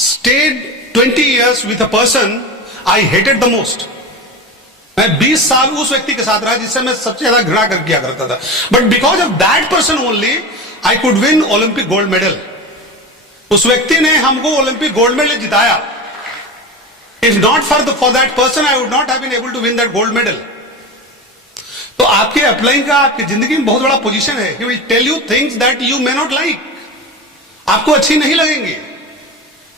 stayed 20 years with a person I hated the most. मैं 20 साल उस व्यक्ति के साथ रहा जिससे मैं सबसे ज्यादा घृणा किया करता था, but because of that person only I could win Olympic gold medal. उस व्यक्ति ने हमको ओलंपिक गोल्ड मेडल जिताया। If not for that person I would not have been able to win that gold medal. तो आपके upline का आपकी जिंदगी में बहुत बड़ा पोजीशन है। He will tell you things that you may not like, आपको अच्छी नहीं लगेंगी,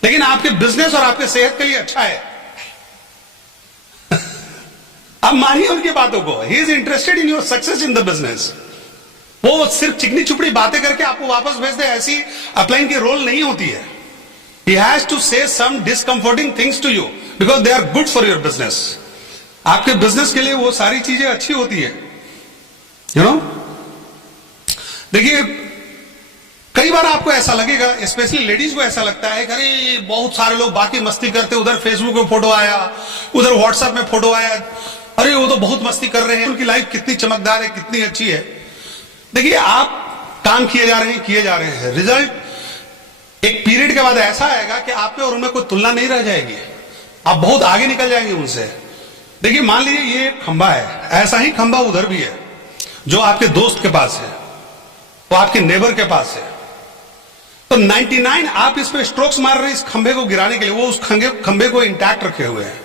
लेकिन आपके बिजनेस और आपके सेहत के लिए अच्छा है। आप मानिए उनकी बातों को। He is interested in your success in the business. वो सिर्फ चिकनी चुपड़ी बातें करके आपको वापस भेज दे, ऐसी अपलाइन की रोल नहीं होती है। He has to say some discomforting things to you because they are good for your business. आपके बिजनेस के लिए वो सारी चीजें अच्छी होती है, यू नो। देखिए, कई बार आपको ऐसा लगेगा, स्पेशली लेडीज को ऐसा लगता है कि अरे बहुत सारे लोग बाकी मस्ती करते, उधर फेसबुक में फोटो आया, उधर व्हाट्सएप में फोटो आया, अरे वो तो बहुत मस्ती कर रहे हैं, उनकी लाइफ कितनी चमकदार है, कितनी अच्छी है। देखिए, आप काम किए जा रहे हैं, रिजल्ट एक पीरियड के बाद ऐसा आएगा कि आप पे और उनमें कोई तुलना नहीं रह जाएगी, आप बहुत आगे निकल जाएंगे उनसे। देखिए, मान लीजिए ये खंबा है, ऐसा ही खंबा उधर भी है जो आपके दोस्त के पास है, वो आपके नेबर के पास है। तो 99 आप इस पे स्ट्रोक्स मार रहे हैं इस खंबे को गिराने के लिए, वो उस खंबे को इंटैक्ट रखे हुए हैं।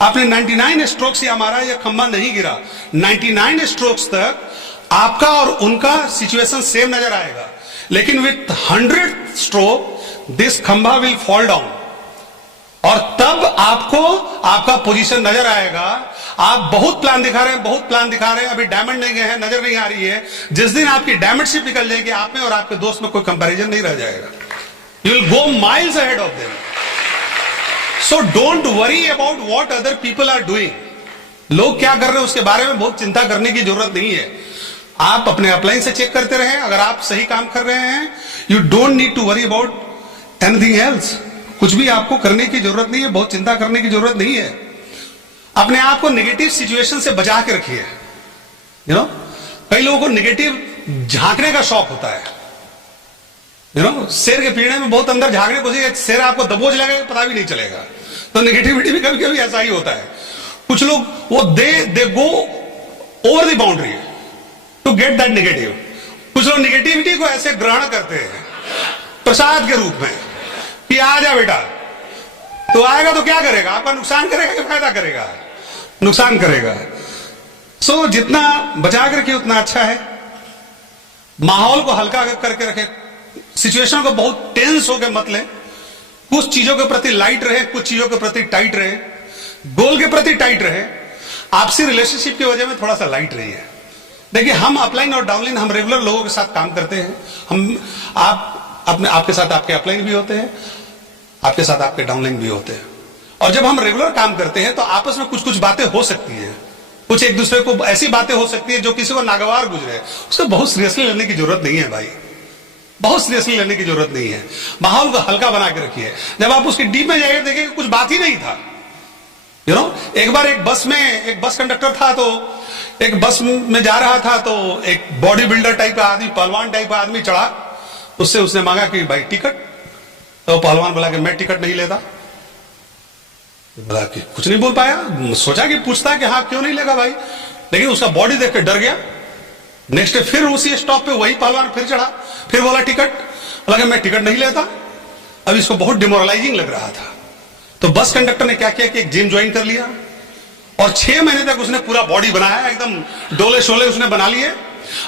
आपने 99 स्ट्रोक्स या मारा, यह खंबा नहीं गिरा। 99 स्ट्रोक्स तक आपका और उनका सिचुएशन सेम नजर आएगा, लेकिन विथ 100 स्ट्रोक दिस खंबा विल फॉल डाउन, और तब आपको आपका पोजीशन नजर आएगा। आप बहुत प्लान दिखा रहे हैं, अभी डायमंड नहीं गए हैं, नजर नहीं आ रही है। जिस दिन आपकी डायमंड शिप निकल जाएगी, आप में और आपके दोस्त में कोई कंपैरिजन नहीं रह जाएगा। You will go miles ahead of them. So don't worry about what other people are doing. लोग क्या कर रहे हैं उसके बारे में बहुत चिंता करने की जरूरत नहीं है। आप अपने अपलाइन से चेक करते रहें, अगर आप सही काम कर रहे हैं, you don't need to worry about anything else. कुछ भी आपको करने की जरूरत नहीं है, बहुत चिंता करने की जरूरत नहीं है। अपने आप को नेगेटिव सिचुएशन से बचा के रखिए। यू नो, कई लोगों को नेगेटिव झांकने का शौक होता है। यू नो, शेर के पीढ़े में बहुत अंदर झांकने को, शेर आपको दबोच लगेगा, पता भी नहीं चलेगा। तो नेगेटिविटी भी कभी कभी ऐसा ही होता है। कुछ लोग वो they go over the boundary to get that negative. कुछ लोग नेगेटिविटी को ऐसे ग्रहण करते हैं प्रसाद के रूप में कि आ जा बेटा। तो आएगा तो क्या करेगा, आपका नुकसान करेगा कि फायदा करेगा? नुकसान करेगा। सो जितना बचा के रखिए उतना अच्छा है। माहौल को हल्का करके रखे, सिचुएशन को बहुत टेंस होकर मत ले। कुछ चीजों के प्रति लाइट रहे, कुछ चीजों के प्रति टाइट रहे, गोल के प्रति टाइट रहे। आपसी रिलेशनशिप की वजह में थोड़ा सा लाइट रही है। देखिए, हम अपलाइन और डाउनलाइन, हम रेगुलर लोगों के साथ काम करते हैं। आपके साथ आपके अपलाइन भी होते हैं, आपके साथ आपके डाउनलाइन भी होते हैं। और जब हम रेगुलर काम करते हैं तो आपस में कुछ कुछ बातें हो सकती है, कुछ एक दूसरे को ऐसी बातें हो सकती है जो किसी को नागवार गुजरे, उसको बहुत सीरियसली लेने की जरूरत नहीं है भाई, बहुत सीरियसली लेने की जरूरत नहीं है। माहौल को हल्का बना के रखिए। जब आप उसके डीप में जाइए देखिए कुछ बात ही नहीं था। यू नो, एक बार एक बस कंडक्टर था, तो एक बस में जा रहा था, तो एक बॉडी बिल्डर टाइप का आदमी, पहलवान टाइप का आदमी चढ़ा। उससे उसने मांगा कि भाई टिकट। तो पहलवान बोला कि मैं टिकट नहीं लेता। बोला कि कुछ नहीं बोल पाया, सोचा कि पूछता है कि हाँ क्यों नहीं लेगा भाई, लेकिन उसका बॉडी देख के डर गया। नेक्स्ट डे फिर उसी स्टॉप पे वही पहलवान फिर चढ़ा, फिर बोला टिकट। बोला कि मैं टिकट नहीं लेता। अब इसको बहुत डिमोरलाइजिंग लग रहा था। तो बस कंडक्टर ने क्या किया कि एक जिम ज्वाइन कर लिया, और 6 महीने तक उसने पूरा बॉडी बनाया, एकदम डोले शोले उसने बना लिए।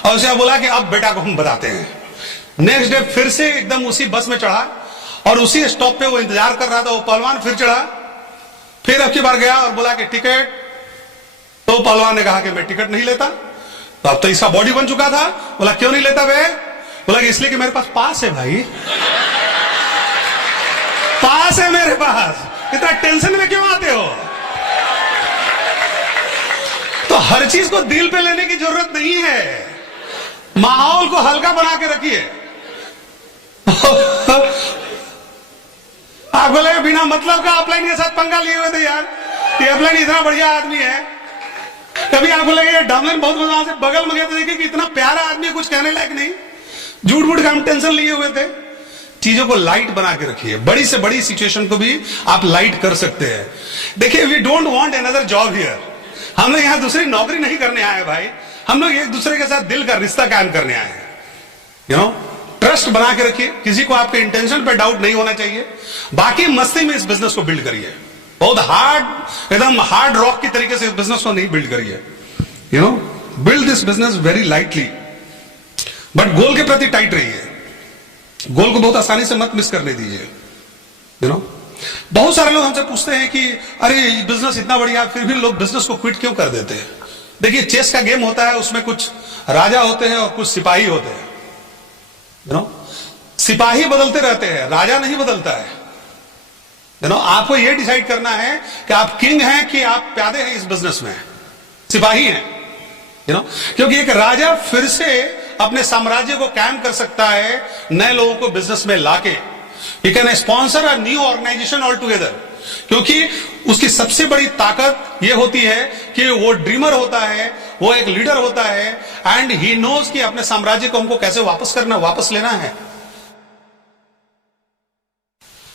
और उसे बोला कि अब बेटा को हम बताते हैं। नेक्स्ट डे फिर से एकदम उसी बस में चढ़ा, और उसी स्टॉप पे वो इंतजार कर रहा था। वो पहलवान फिर चढ़ा, फिर अब की बार गया और बोला कि टिकट। तो पहलवान ने कहा कि मैं टिकट नहीं लेता। तो अब तो इसका बॉडी बन चुका था। बोला क्यों नहीं लेता बे? बोला कि इसलिए कि मेरे पास पास है भाई, पास है मेरे पास, इतना टेंशन में क्यों आते हो? तो हर चीज को दिल पे लेने की जरूरत नहीं है। माहौल को हल्का बना के रखिए। आप बोले बिना मतलब का अपलाइन के साथ पंगा लिए हुए थे यार, ये अपलाइन इतना बढ़िया आदमी है। कभी आप बोले ये डाउनलाइन बहुत मजा से बगल में गए तो देखिए कि इतना प्यारा आदमी, कुछ कहने लायक नहीं। झूठ मूठ का हम टेंशन लिए हुए थे। चीजों को लाइट बना के रखिए। बड़ी से बड़ी सिचुएशन को भी आप लाइट कर सकते हैं। देखिए, we don't want another job here. हम लोग यहाँ दूसरी नौकरी नहीं करने आए भाई, हम लोग एक दूसरे के साथ दिल का रिश्ता कायम करने आए हैं। यू नो, ट्रस्ट बना के रखिए। किसी को आपके इंटेंशन पे डाउट नहीं होना चाहिए। बाकी मस्ती में इस बिजनेस को बिल्ड करिए। बहुत हार्ड, एकदम हार्ड रॉक की तरीके से इस बिजनेस को नहीं बिल्ड करिए। You know, build this business very lightly, but गोल के प्रति टाइट रहिए। गोल को बहुत आसानी से मत मिस करने दीजिए। यू नो, बहुत सारे लोग हमसे पूछते हैं कि अरे बिजनेस इतना बढ़िया, फिर भी लोग बिजनेस को क्विट क्यों कर देते हैं? देखिए, चेस का गेम होता है, उसमें कुछ राजा होते हैं और कुछ सिपाही होते हैं। यू नो, सिपाही बदलते रहते हैं, राजा नहीं बदलता है। आपको यह डिसाइड करना है कि आप किंग हैं कि आप प्यादे हैं इस बिजनेस में, सिपाही हैं। क्योंकि एक राजा फिर से अपने साम्राज्य को कायम कर सकता है नए लोगों को बिजनेस में लाके। He can sponsor a new organisation all together, क्योंकि उसकी सबसे बड़ी ताकत यह होती है कि वो ड्रीमर होता है, वो एक लीडर होता है, एंड ही नोज कि अपने साम्राज्य को हमको कैसे वापस लेना है।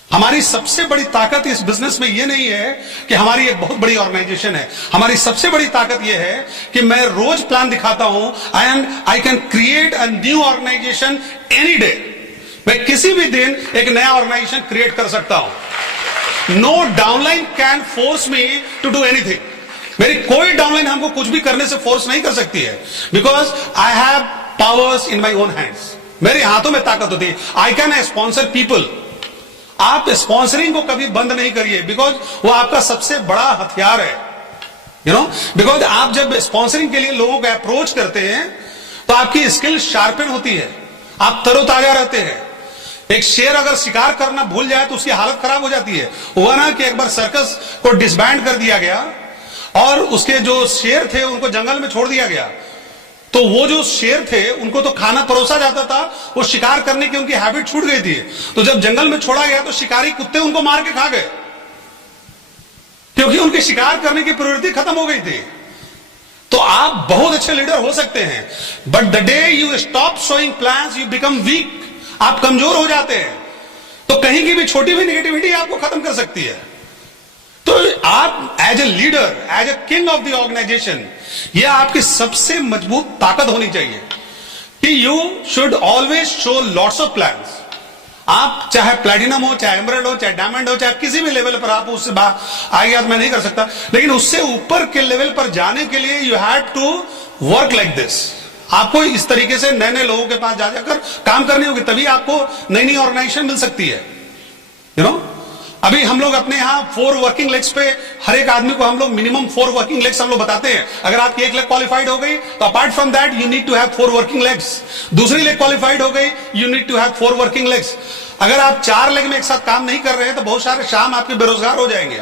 हमारी सबसे बड़ी ताकत इस बिजनेस में यह नहीं है कि हमारी एक बहुत बड़ी ऑर्गेनाइजेशन है। हमारी सबसे बड़ी ताकत यह है कि मैं रोज प्लान दिखाता हूं and I can create a new organisation any day. मैं किसी भी दिन एक नया ऑर्गेनाइजेशन क्रिएट कर सकता हूं। No downline can force me to do anything. मेरी कोई डाउनलाइन हमको कुछ भी करने से फोर्स नहीं कर सकती है, because I have powers in my own hands. मेरे हाथों में ताकत होती है। I can sponsor people. आप स्पॉन्सरिंग को कभी बंद नहीं करिए, बिकॉज वो आपका सबसे बड़ा हथियार है। बिकॉज आप जब स्पॉन्सरिंग के लिए लोगों को अप्रोच करते हैं तो आपकी स्किल शार्पन होती है, आप तरोताजा रहते हैं। एक शेर अगर शिकार करना भूल जाए तो उसकी हालत खराब हो जाती है। हुआ ना कि एक बार सर्कस को डिसबैंड कर दिया गया और उसके जो शेर थे उनको जंगल में छोड़ दिया गया, तो वो जो शेर थे उनको तो खाना परोसा जाता था, वो शिकार करने की उनकी हैबिट छूट गई थी। तो जब जंगल में छोड़ा गया तो शिकारी कुत्ते उनको मार के खा गए, क्योंकि उनके शिकार करने की प्रवृत्ति खत्म हो गई थी। तो आप बहुत अच्छे लीडर हो सकते हैं, but the day you stop showing plans you become weak. आप कमजोर हो जाते हैं। तो कहीं की भी छोटी भी नेगेटिविटी आपको खत्म कर सकती है। तो आप as a leader, as a king of the organisation, यह आपकी सबसे मजबूत ताकत होनी चाहिए कि you should always show lots of plans. आप चाहे प्लैटिनम हो, चाहे एमरल्ड हो, चाहे डायमंड हो, चाहे किसी भी लेवल पर आप उससे आगे मैं नहीं कर सकता, लेकिन उससे ऊपर के लेवल पर जाने के लिए you have to work like this. आपको इस तरीके से नए नए लोगों के पास जाकर काम करनी होगी, तभी आपको नई नई ऑर्गेनाइजेशन मिल सकती है। अभी हम लोग अपने यहाँ 4 वर्किंग लेग्स पे हर एक आदमी को हम लोग मिनिमम 4 वर्किंग लेग्स हम लोग बताते हैं। अगर आपकी एक लेग क्वालिफाइड हो गई तो apart from that you need to have 4 working legs. दूसरी लेग क्वालिफाइड हो गई, you need to have 4 working legs. अगर आप 4 लेग में एक साथ काम नहीं कर रहे हैं तो बहुत सारे शाम आपके बेरोजगार हो जाएंगे।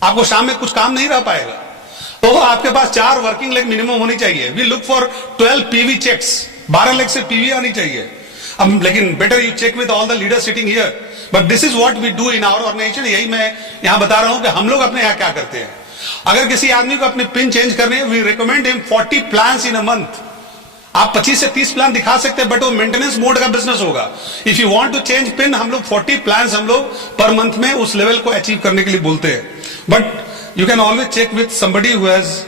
आपको शाम में कुछ काम नहीं रह पाएगा। तो आपके पास 4 वर्किंग लेग मिनिमम होनी चाहिए। We look for 12 PV checks, 12 leg से पीवी आनी चाहिए। अब लेकिन better you check with all the leaders sitting here, but this is what we do in our organisation. यही मैं यहां बता रहा हूं कि हम लोग अपने यहां क्या करते हैं। अगर किसी आदमी को अपने पिन चेंज करने, we recommend him 40 plans in a month. आप 25 से 30 प्लान दिखा सकते हैं, बट वो मेंटेनेंस मोड का बिजनेस होगा। If you want to change pin, हम लोग 40 प्लान्स हम लोग पर मंथ में उस लेवल को अचीव करने के लिए बोलते हैं। But you can always check with somebody who has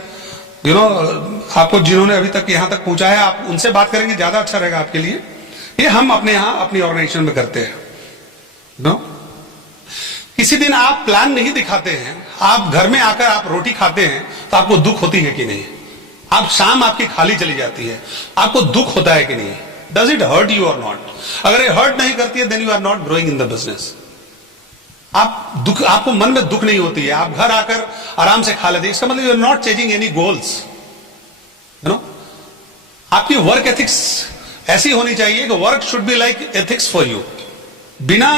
आपको जिन्होंने अभी तक यहां तक पहुंचाया, आप उनसे बात करेंगे ज्यादा अच्छा रहेगा आपके लिए। ये हम अपने यहां अपनी ऑर्गेनाइजेशन में करते हैं। किसी दिन आप प्लान नहीं दिखाते हैं, आप घर में आकर आप रोटी खाते हैं तो आपको दुख होती है कि नहीं? आप शाम आपकी खाली चली जाती है, आपको दुख होता है कि नहीं? डज इट हर्ट यू और नॉट? अगर ये हर्ट नहीं करती है then you are not growing in the business. आपको मन में दुख नहीं होती है, आप घर आकर आराम से खा लेते हैं, इसका मतलब you are not changing any goals. आपकी वर्क एथिक्स ऐसी होनी चाहिए कि work should be like ethics for you. बिना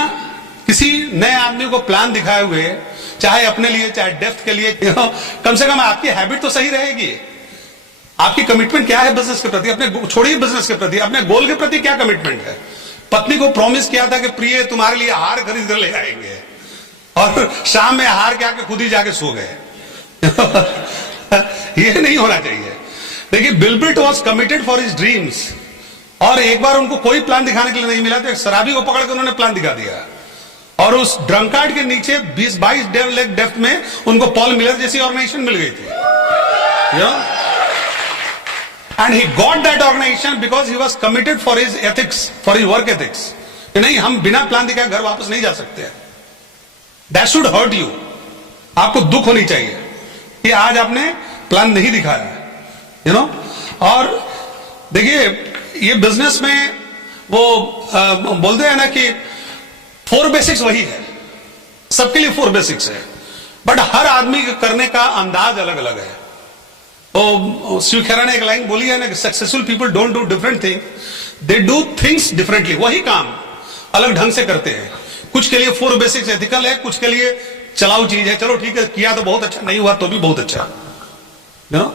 किसी नए आदमी को प्लान दिखाए हुए, चाहे अपने लिए चाहे डेप्थ के लिए, कम से कम आपकी हैबिट तो सही रहेगी। आपकी कमिटमेंट क्या है बिजनेस के प्रति? अपने छोड़िए बिजनेस के प्रति, अपने गोल के प्रति क्या कमिटमेंट है? पत्नी को प्रॉमिस किया था कि प्रिय तुम्हारे लिए हार खरीद कर ले आएंगे, और शाम में हार के आके खुद ही जाके सो गए। ये नहीं होना चाहिए। देखिए, bill bit was committed for his dreams, और एक बार उनको कोई प्लान दिखाने के लिए नहीं मिला तो एक शराबी को पकड़ के उन्होंने प्लान दिखा दिया, और उस ड्रंकार्ड के नीचे 20-22 लेग डेप्थ में उनको पॉल मिलर जैसी ऑर्गेनाइजेशन मिल गई थी। And he got that organisation because he was committed for his ethics, for his work ethics. नहीं, हम बिना प्लान दिखाए घर वापस नहीं जा सकते। That should hurt you. आपको दुख होनी चाहिए कि आज आपने प्लान नहीं दिखाया। और देखिए, ये बिजनेस में वो बोलते हैं ना कि 4 बेसिक्स वही है, सबके लिए 4 बेसिक्स है, बट हर आदमी के करने का अंदाज अलग अलग है। तो शिव खेरा ने एक लाइन बोली है ना कि successful people don't do different things, they do things differently. वही काम अलग ढंग से करते हैं। कुछ के लिए 4 बेसिक्स एथिकल है, कुछ के लिए चलाऊ चीज है। चलो ठीक है, किया तो बहुत अच्छा, नहीं हुआ तो भी बहुत अच्छा। यू नो,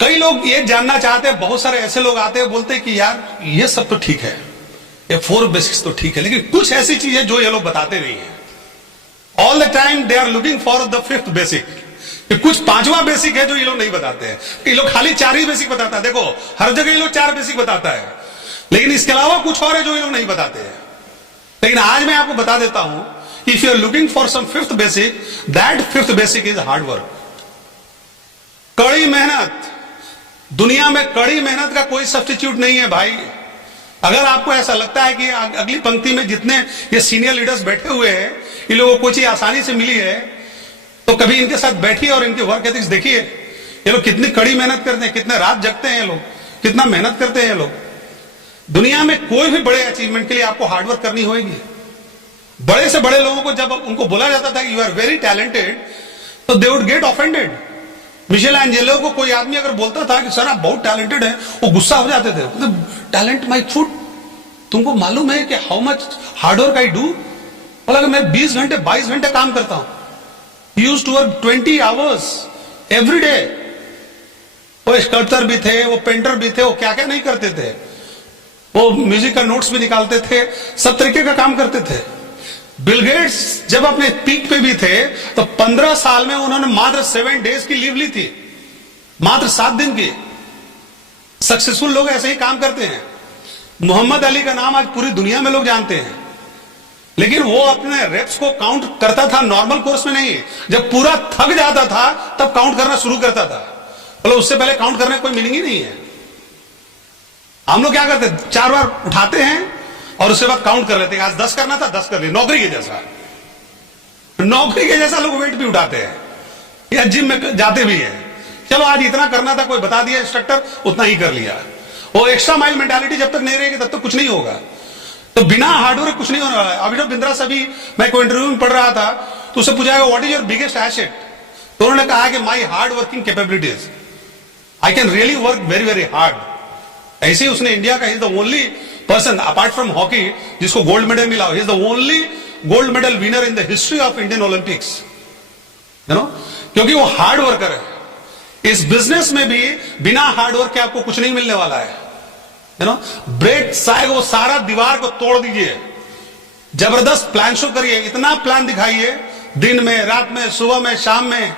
कई लोग ये जानना चाहते हैं, बहुत सारे ऐसे लोग आते हैं बोलते हैं कि यार ये सब तो ठीक है, ये 4 बेसिक्स तो ठीक है, लेकिन कुछ ऐसी चीज है जो ये लोग बताते नहीं है। All the time they are looking for the 5th basic. कुछ 5वां बेसिक है जो ये लोग नहीं बताते हैं। ये लोग खाली 4 ही बेसिक बताता है। देखो हर जगह ये लोग 4 बेसिक बताता है, लेकिन इसके अलावा कुछ और है जो ये लोग नहीं बताते हैं। लेकिन आज मैं आपको बता देता हूं, if you are looking for some 5th basic, that 5th basic is hard work. कड़ी मेहनत। दुनिया में कड़ी मेहनत का कोई सब्स्टिट्यूट नहीं है भाई। अगर आपको ऐसा लगता है कि अगली पंक्ति में जितने ये सीनियर लीडर्स बैठे हुए हैं, इन लोगों को कोई चीज आसानी से मिली है, तो कभी इनके साथ बैठिए और इनके वर्क एथिक्स देखिए। ये लोग कितनी कड़ी मेहनत करते हैं, कितने रात जगते हैं ये लोग, कितना मेहनत करते हैं ये लोग। दुनिया में कोई भी बड़े अचीवमेंट के लिए आपको हार्डवर्क करनी होगी। बड़े से बड़े लोगों को जब उनको बोला जाता था कि यू आर वेरी टैलेंटेड, तो they would get offended. Michelangelo को कोई आदमी अगर बोलता था कि सर आप बहुत टैलेंटेड हैं, वो गुस्सा हो जाते थे। टैलेंट माई फुट, तुमको मालूम है कि how much hard work I do? बोला कि मैं 20 घंटे 22 घंटे काम करता हूं। He used to work 20 hours every day। वो स्कल्पचर भी थे, वो पेंटर भी थे, वो क्या क्या नहीं करते थे। वो म्यूजिक का नोट्स भी निकालते थे, सब तरीके का काम करते थे। बिल गेट्स जब अपने पीक पे भी थे तो 15 साल में उन्होंने मात्र 7 डेज की लीव ली थी, मात्र 7 दिन की। सक्सेसफुल लोग ऐसे ही काम करते हैं। मोहम्मद अली का नाम आज पूरी दुनिया में लोग जानते हैं, लेकिन वो अपने रेप्स को काउंट करता था नॉर्मल कोर्स में नहीं। जब पूरा थक जाता था तब काउंट करना शुरू करता था। मतलब उससे पहले काउंट करने कोई मीनिंग ही नहीं है। हम लोग क्या करते हैं, 4 बार उठाते हैं और उसके बाद काउंट कर लेते हैं। आज 10 करना था, 10 कर लिया। नौकरी के जैसा लोग वेट भी उठाते हैं या जिम में जाते भी हैं। चलो आज इतना करना था, कोई बता दिया इंस्ट्रक्टर, उतना ही कर लिया। वो एक्स्ट्रा माइल मेंटालिटी जब तक नहीं रहेगी तब तक कुछ नहीं होगा। तो बिना हार्डवर्क कुछ नहीं होने वाला है। अभिनव बिंद्रा से भी मैं कोई इंटरव्यू में पढ़ रहा था, तो उससे पूछा what is your biggest asset? तो उन्होंने कहा कि my hard working capabilities, I can really work very very hard. ऐसे ही उसने इंडिया का is the only person apart from hockey जिसको गोल्ड मेडल मिला। ही is the only gold medal winner in the history of Indian Olympics. You know, क्योंकि वो hard worker है। इस business में भी बिना हार्डवर्क के आपको कुछ नहीं मिलने वाला है। यू नो, ब्रेक साइड वो सारा दीवार को तोड़ दीजिए, जबरदस्त प्लान शो करिए, इतना प्लान दिखाइए दिन में, रात में, सुबह में, शाम में।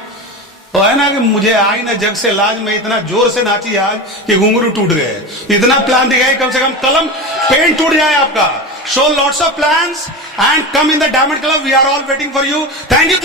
तो है ना कि मुझे आई ना जग से लाज में इतना जोर से नाची आज कि घुंघरू टूट गए। इतना प्लान दिखाइए, कम से कम कलम पेन टूट जाए आपका। Show lots of plans and come in the diamond club. We are all waiting for you. Thank you.